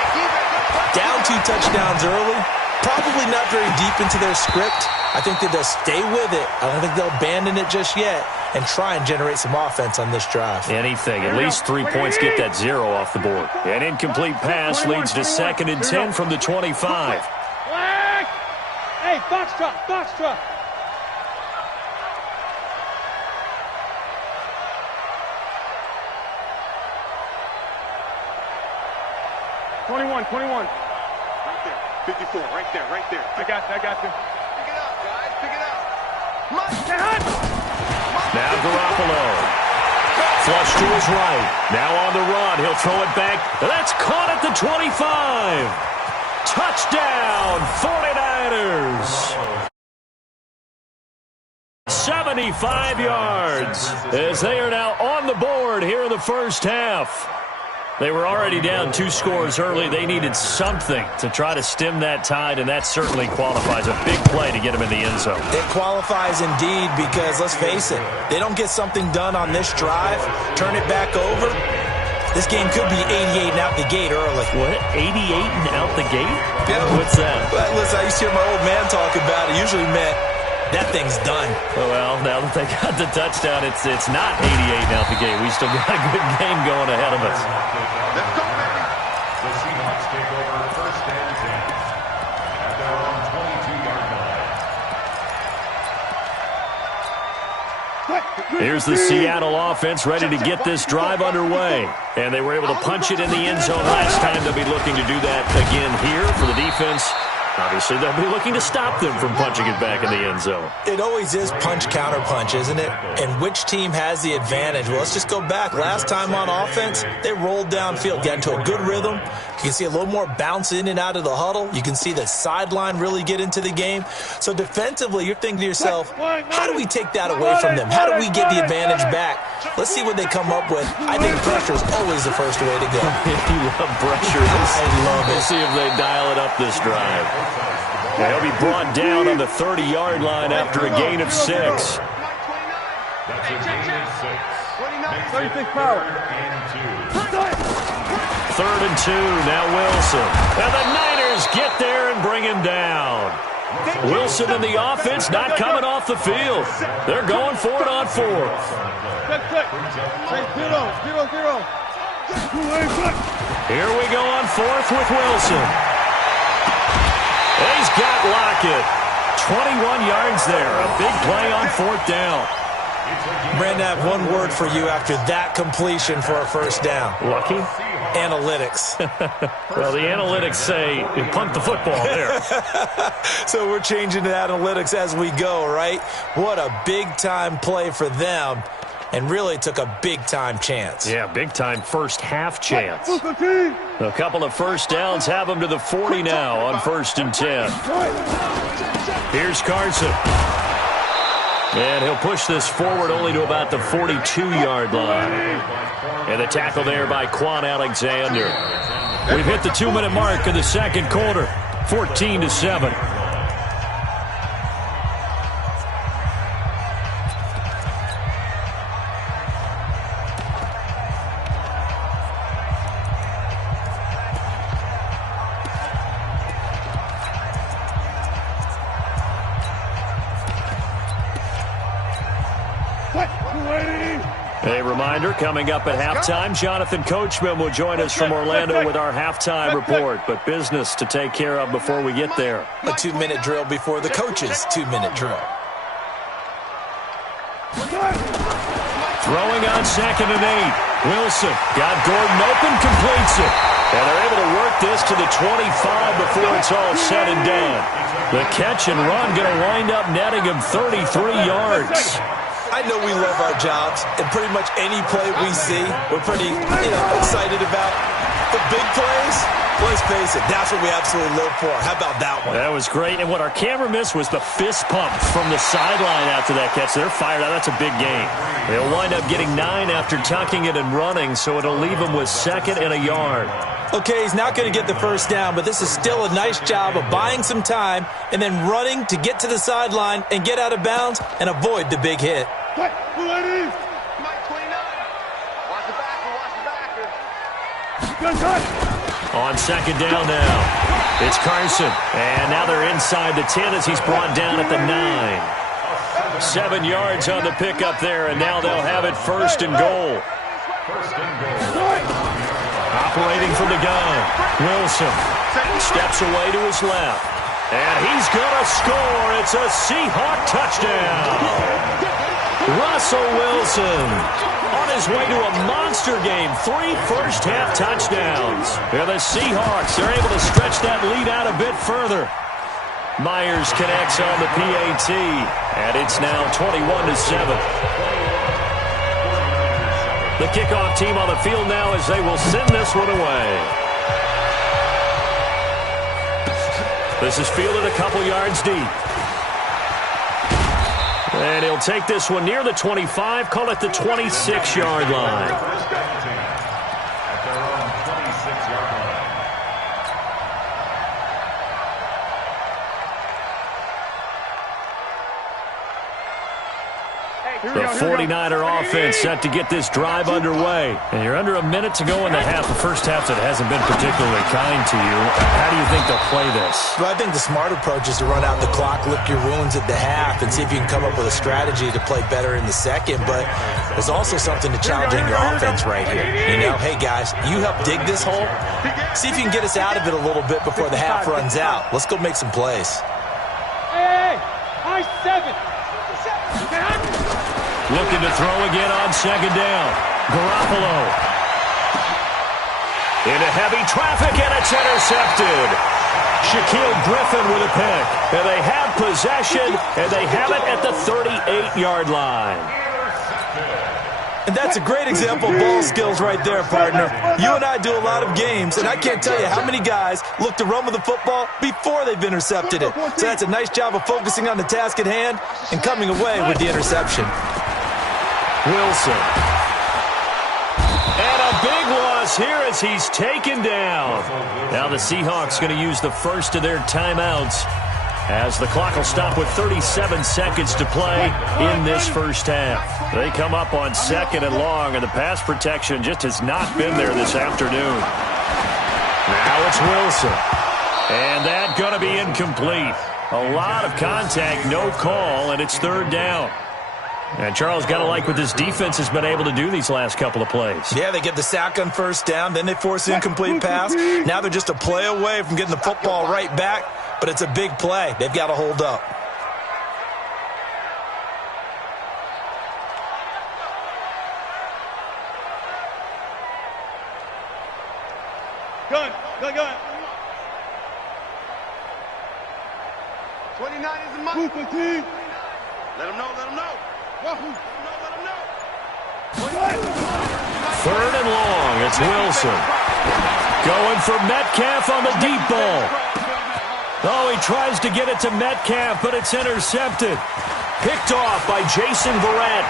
Down 2 touchdowns early, probably not very deep into their script. I think that they'll stay with it. I don't think they'll abandon it just yet and try and generate some offense on this drive. Anything. At least 3 points get that 0 off the board. An incomplete pass leads to 2nd and 10 from the 25. Hey, box truck, box truck. Twenty-one. Right there. 54, right there. I got you. Pick it up, guys. Pick it up. Now Garoppolo. Flush to his right. Now on the run. He'll throw it back. That's caught at the 25. Touchdown, 49ers. 75 yards as they are now on the board here in the first half. They were already down 2 scores early. They needed something to try to stem that tide, and that certainly qualifies. A big play to get them in the end zone. It qualifies indeed because, let's face it, they don't get something done on this drive, turn it back over, this game could be 88 and out the gate early. What? 88 and out the gate? Yeah. What's that? Well, listen, I used to hear my old man talk about it. Usually meant that thing's done. Well, now that they got the touchdown, it's not 88 and out the gate. We still got a good game going ahead of us. Let's go, baby. The Seahawks take over 1st and 10 at their own 22-yard line. Here's the Seattle offense ready to get this drive underway. And they were able to punch it in the end zone last time. They'll be looking to do that again here for the defense. Obviously, they'll be looking to stop them from punching it back in the end zone. It always is punch, counter punch, isn't it? And which team has the advantage? Well, let's just go back. Last time on offense, they rolled downfield, got into a good rhythm. You can see a little more bounce in and out of the huddle. You can see the sideline really get into the game. So defensively, you're thinking to yourself, how do we take that away from them? How do we get the advantage back? Let's see what they come up with. I think pressure is always the first way to go. You love pressure. I love it. We'll see if they dial it up this drive. And he'll be brought down on the 30-yard line after a gain of 6. That's a gain of 6. 36 power. 3rd and 2, now Wilson. And the Niners get there and bring him down. Wilson and the offense not coming off the field. They're going for it on 4th. Here we go on 4th with Wilson. He's got Lockett. 21 yards there. A big play on 4th down. Brandon, I have one word for you after that completion for a first down. Lucky? Analytics. Well, the analytics say you punt the football there. So we're changing to analytics as we go, right? What a big-time play for them, and really took a big-time chance. Yeah, big-time first half chance. A couple of first downs have them to the 40 now on 1st and 10. Here's Carson. And he'll push this forward only to about the 42-yard line. And the tackle there by Quan Alexander. We've hit the 2-minute mark in the second quarter. 14-7. A reminder, coming up at halftime, Jonathan Coachman will join us from Orlando with our halftime report, but business to take care of before we get there. A 2-minute drill before the coach's 2-minute drill. Throwing on 2nd and 8. Wilson got Gordon open, completes it. And they're able to work this to the 25 before it's all said and done. The catch and run going to wind up netting him 33 yards. I know we love our jobs, and pretty much any play we see, we're pretty excited about. The big plays? Let's face it, that's what we absolutely live for. How about that one? That was great. And what our camera missed was the fist pump from the sideline after that catch. They're fired out. That's a big gain. They'll wind up getting 9 after tucking it and running, so it'll leave them with 2nd and a yard. Okay, he's not going to get the first down, but this is still a nice job of buying some time and then running to get to the sideline and get out of bounds and avoid the big hit. Mike 29. Watch the backer, watch the backer. Good touch. On 2nd down now, it's Carson. And now they're inside the 10 as he's brought down at the 9. 7 yards on the pickup there, and now they'll have it 1st and goal. Operating from the gun, Wilson steps away to his left. And he's going to score. It's a Seahawk touchdown. Russell Wilson on his way to a monster game. 3 first-half touchdowns. And the Seahawks, they're able to stretch that lead out a bit further. Myers connects on the PAT, and it's now 21-7. The kickoff team on the field now as they will send this one away. This is fielded a couple yards deep. And he'll take this one near the 25, call it the 26-yard line. At their own 26-yard line. The 49er offense set to get this drive underway. And you're under a minute to go in the half. The first half that hasn't been particularly kind to you. How do you think they'll play this? Well, I think the smart approach is to run out the clock, lick your wounds at the half, and see if you can come up with a strategy to play better in the second. But there's also something to challenging your offense right here. You know, hey, guys, you help dig this hole. See if you can get us out of it a little bit before the half runs out. Let's go make some plays. Hey, high 7. Looking to throw again on 2nd down. Garoppolo. Into heavy traffic, and it's intercepted. Shaquille Griffin with a pick. And they have possession, and they have it at the 38-yard line. And that's a great example of ball skills right there, partner. You and I do a lot of games, and I can't tell you how many guys look to run with the football before they've intercepted it. So that's a nice job of focusing on the task at hand and coming away with the interception. Wilson. And a big loss here as he's taken down. Now the Seahawks going to use the first of their timeouts as the clock will stop with 37 seconds to play in this first half. They come up on 2nd and long, and the pass protection just has not been there this afternoon. Now it's Wilson. And that going to be incomplete. A lot of contact, no call, and it's 3rd down. And Charles, got to like what this defense has been able to do these last couple of plays. Yeah, they get the sack on 1st down, then they force an incomplete pass. Now they're just a play away from getting the football right back, but it's a big play. They've got to hold up. Gun. 29 is a must. Let him know. 3rd and long, it's Wilson. Going for Metcalf on the deep ball. Oh, he tries to get it to Metcalf, but it's intercepted. Picked off by Jason Verrett.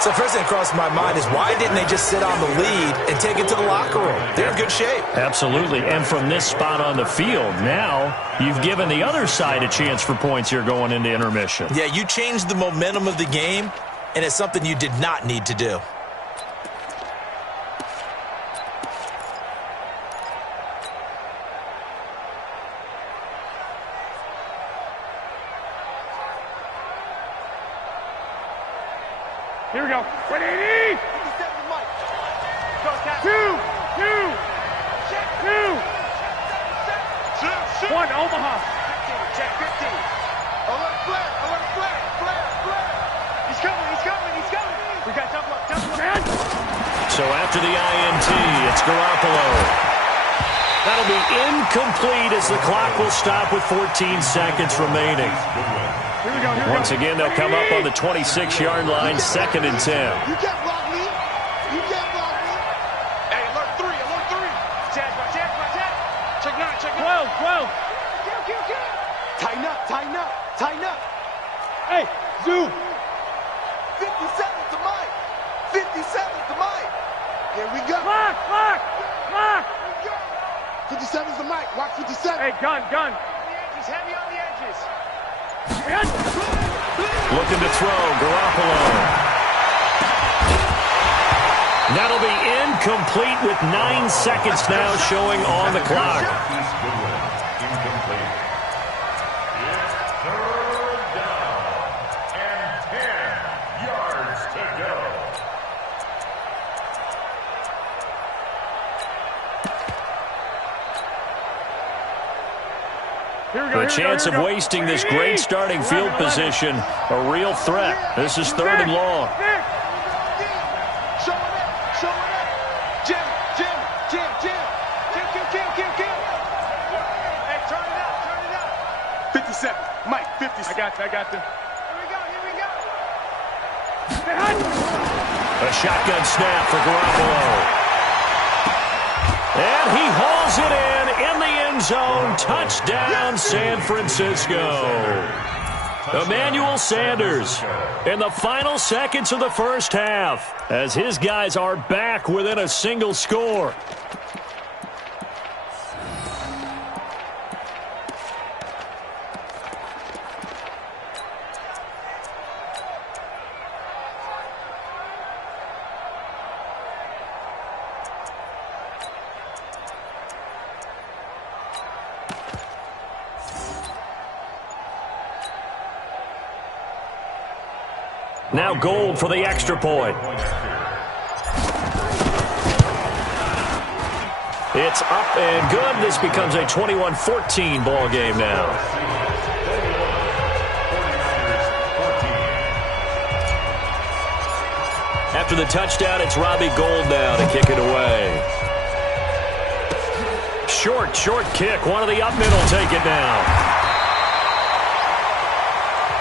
So first thing that crossed my mind is why didn't they just sit on the lead and take it to the locker room? They're in good shape. Absolutely, and from this spot on the field, now you've given the other side a chance for points here going into intermission. Yeah, you changed the momentum of the game, and it's something you did not need to do. Here we go. 180. 2. 1, Omaha. Check 15. Alert flare. He's coming. We got double up. So after the INT, it's Garoppolo. That'll be incomplete as the clock will stop with 14 seconds remaining. Here we go. Once again, they'll come up on the 26-yard line, 2nd and 10. You kept rocking 12. Tighten up. Hey, Zoo. 57's the mic. 57's the mic. Here we go. Lock. 57's the mic. Watch 57. Hey, gun. Heavy on the edges. Looking to throw, Garoppolo. That'll be incomplete with 9 seconds now showing on the clock. Incomplete. It's third down and 10 yards to go. The chance of wasting this great starting field position, a real threat. This is 3rd and long. Show it up. Jim. Hey, turn it up. 57. Mike, 57. I got you. Here we go. A shotgun snap for Garoppolo. And he hauls it in the end zone. Touchdown, San Francisco. Emmanuel Sanders in the final seconds of the first half as his guys are back within a single score. Now Gold for the extra point. It's up and good. This becomes a 21-14 ball game now. After the touchdown, it's Robbie Gould now to kick it away. Short kick. One of the up middle take it now.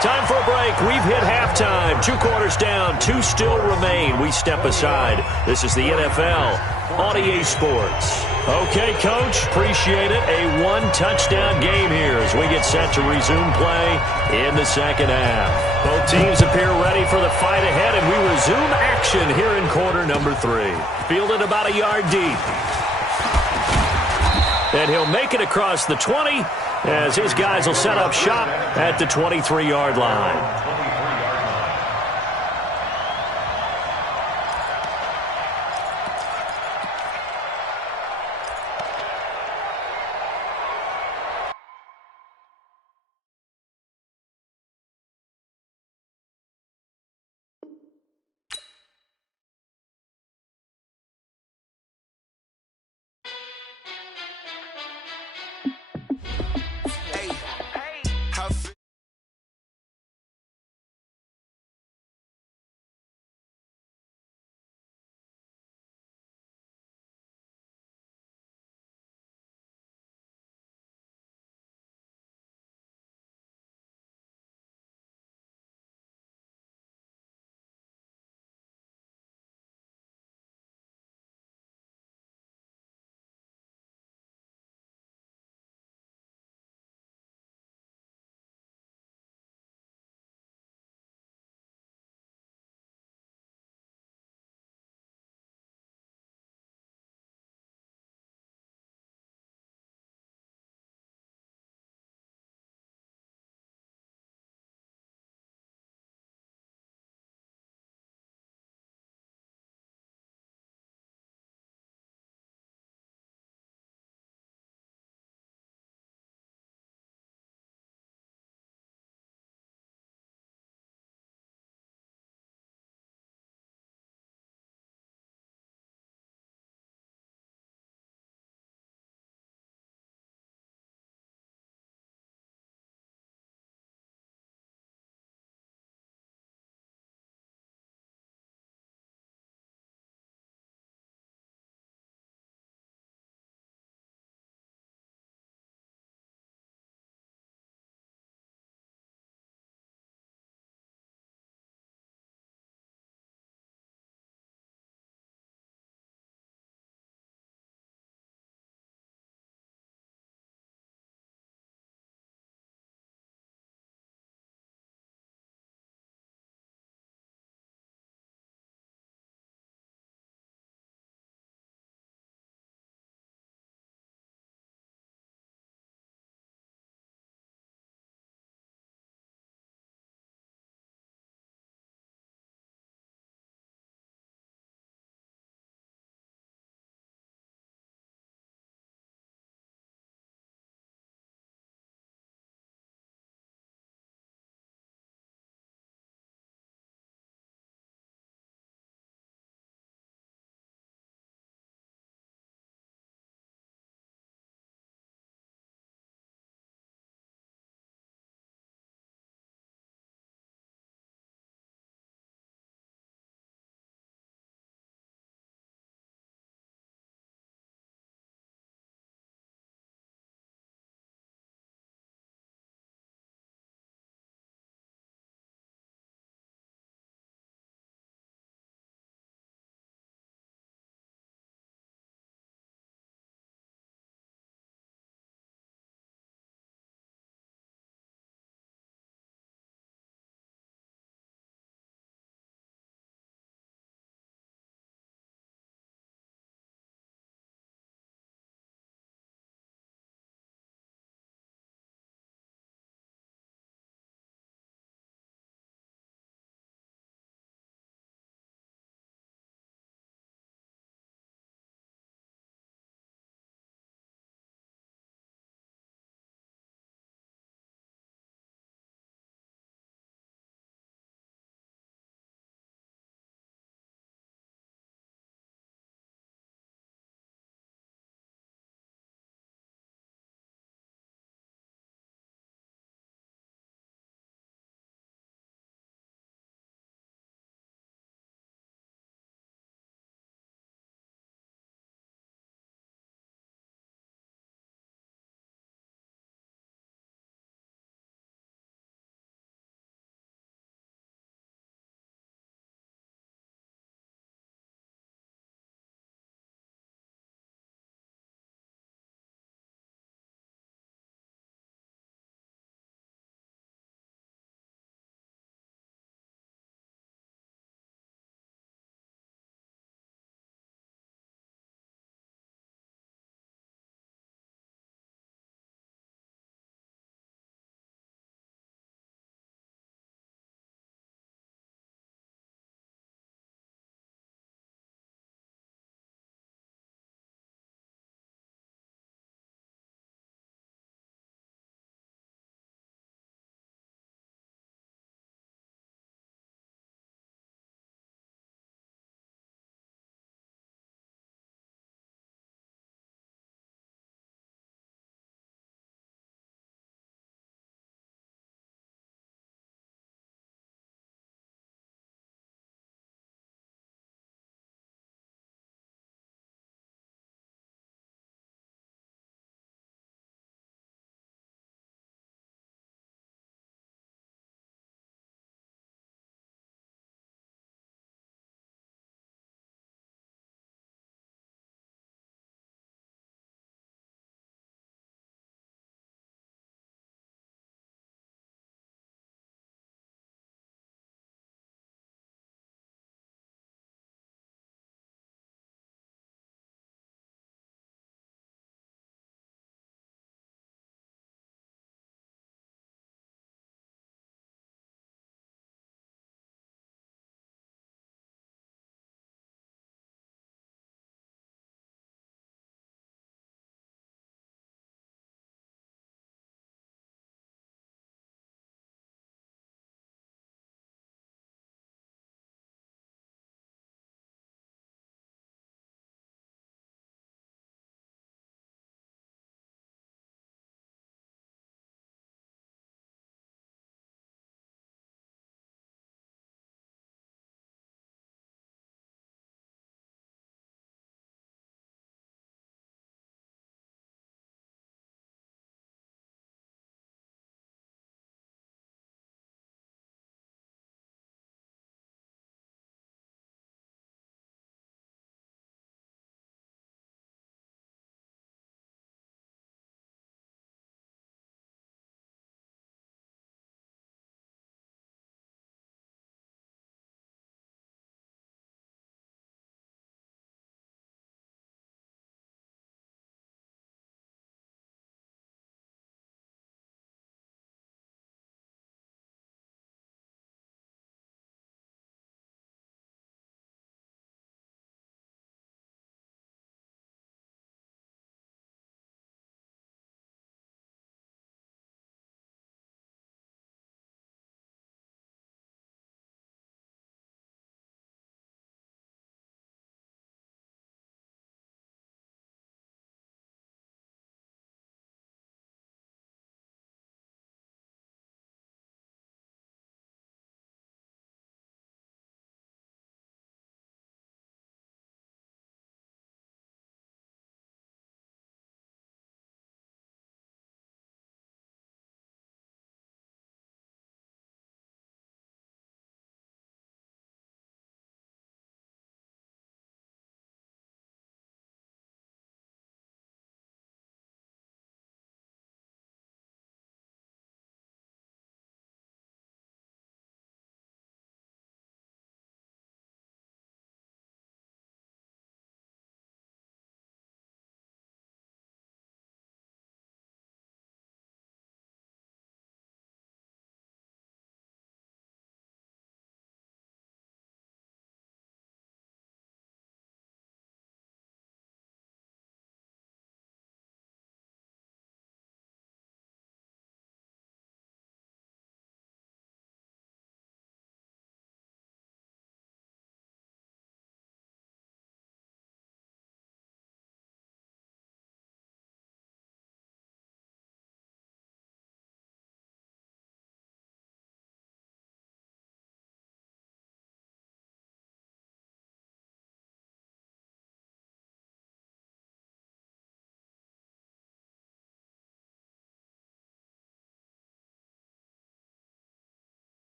Time for a break. We've hit halftime. 2 quarters down. 2 still remain. We step aside. This is the NFL on EA Sports. Okay, Coach. Appreciate it. A 1-touchdown game here as we get set to resume play in the second half. Both teams appear ready for the fight ahead, and we resume action here in quarter number 3. Fielded about a yard deep. And he'll make it across the 20 as his guys will set up shop at the 23-yard line.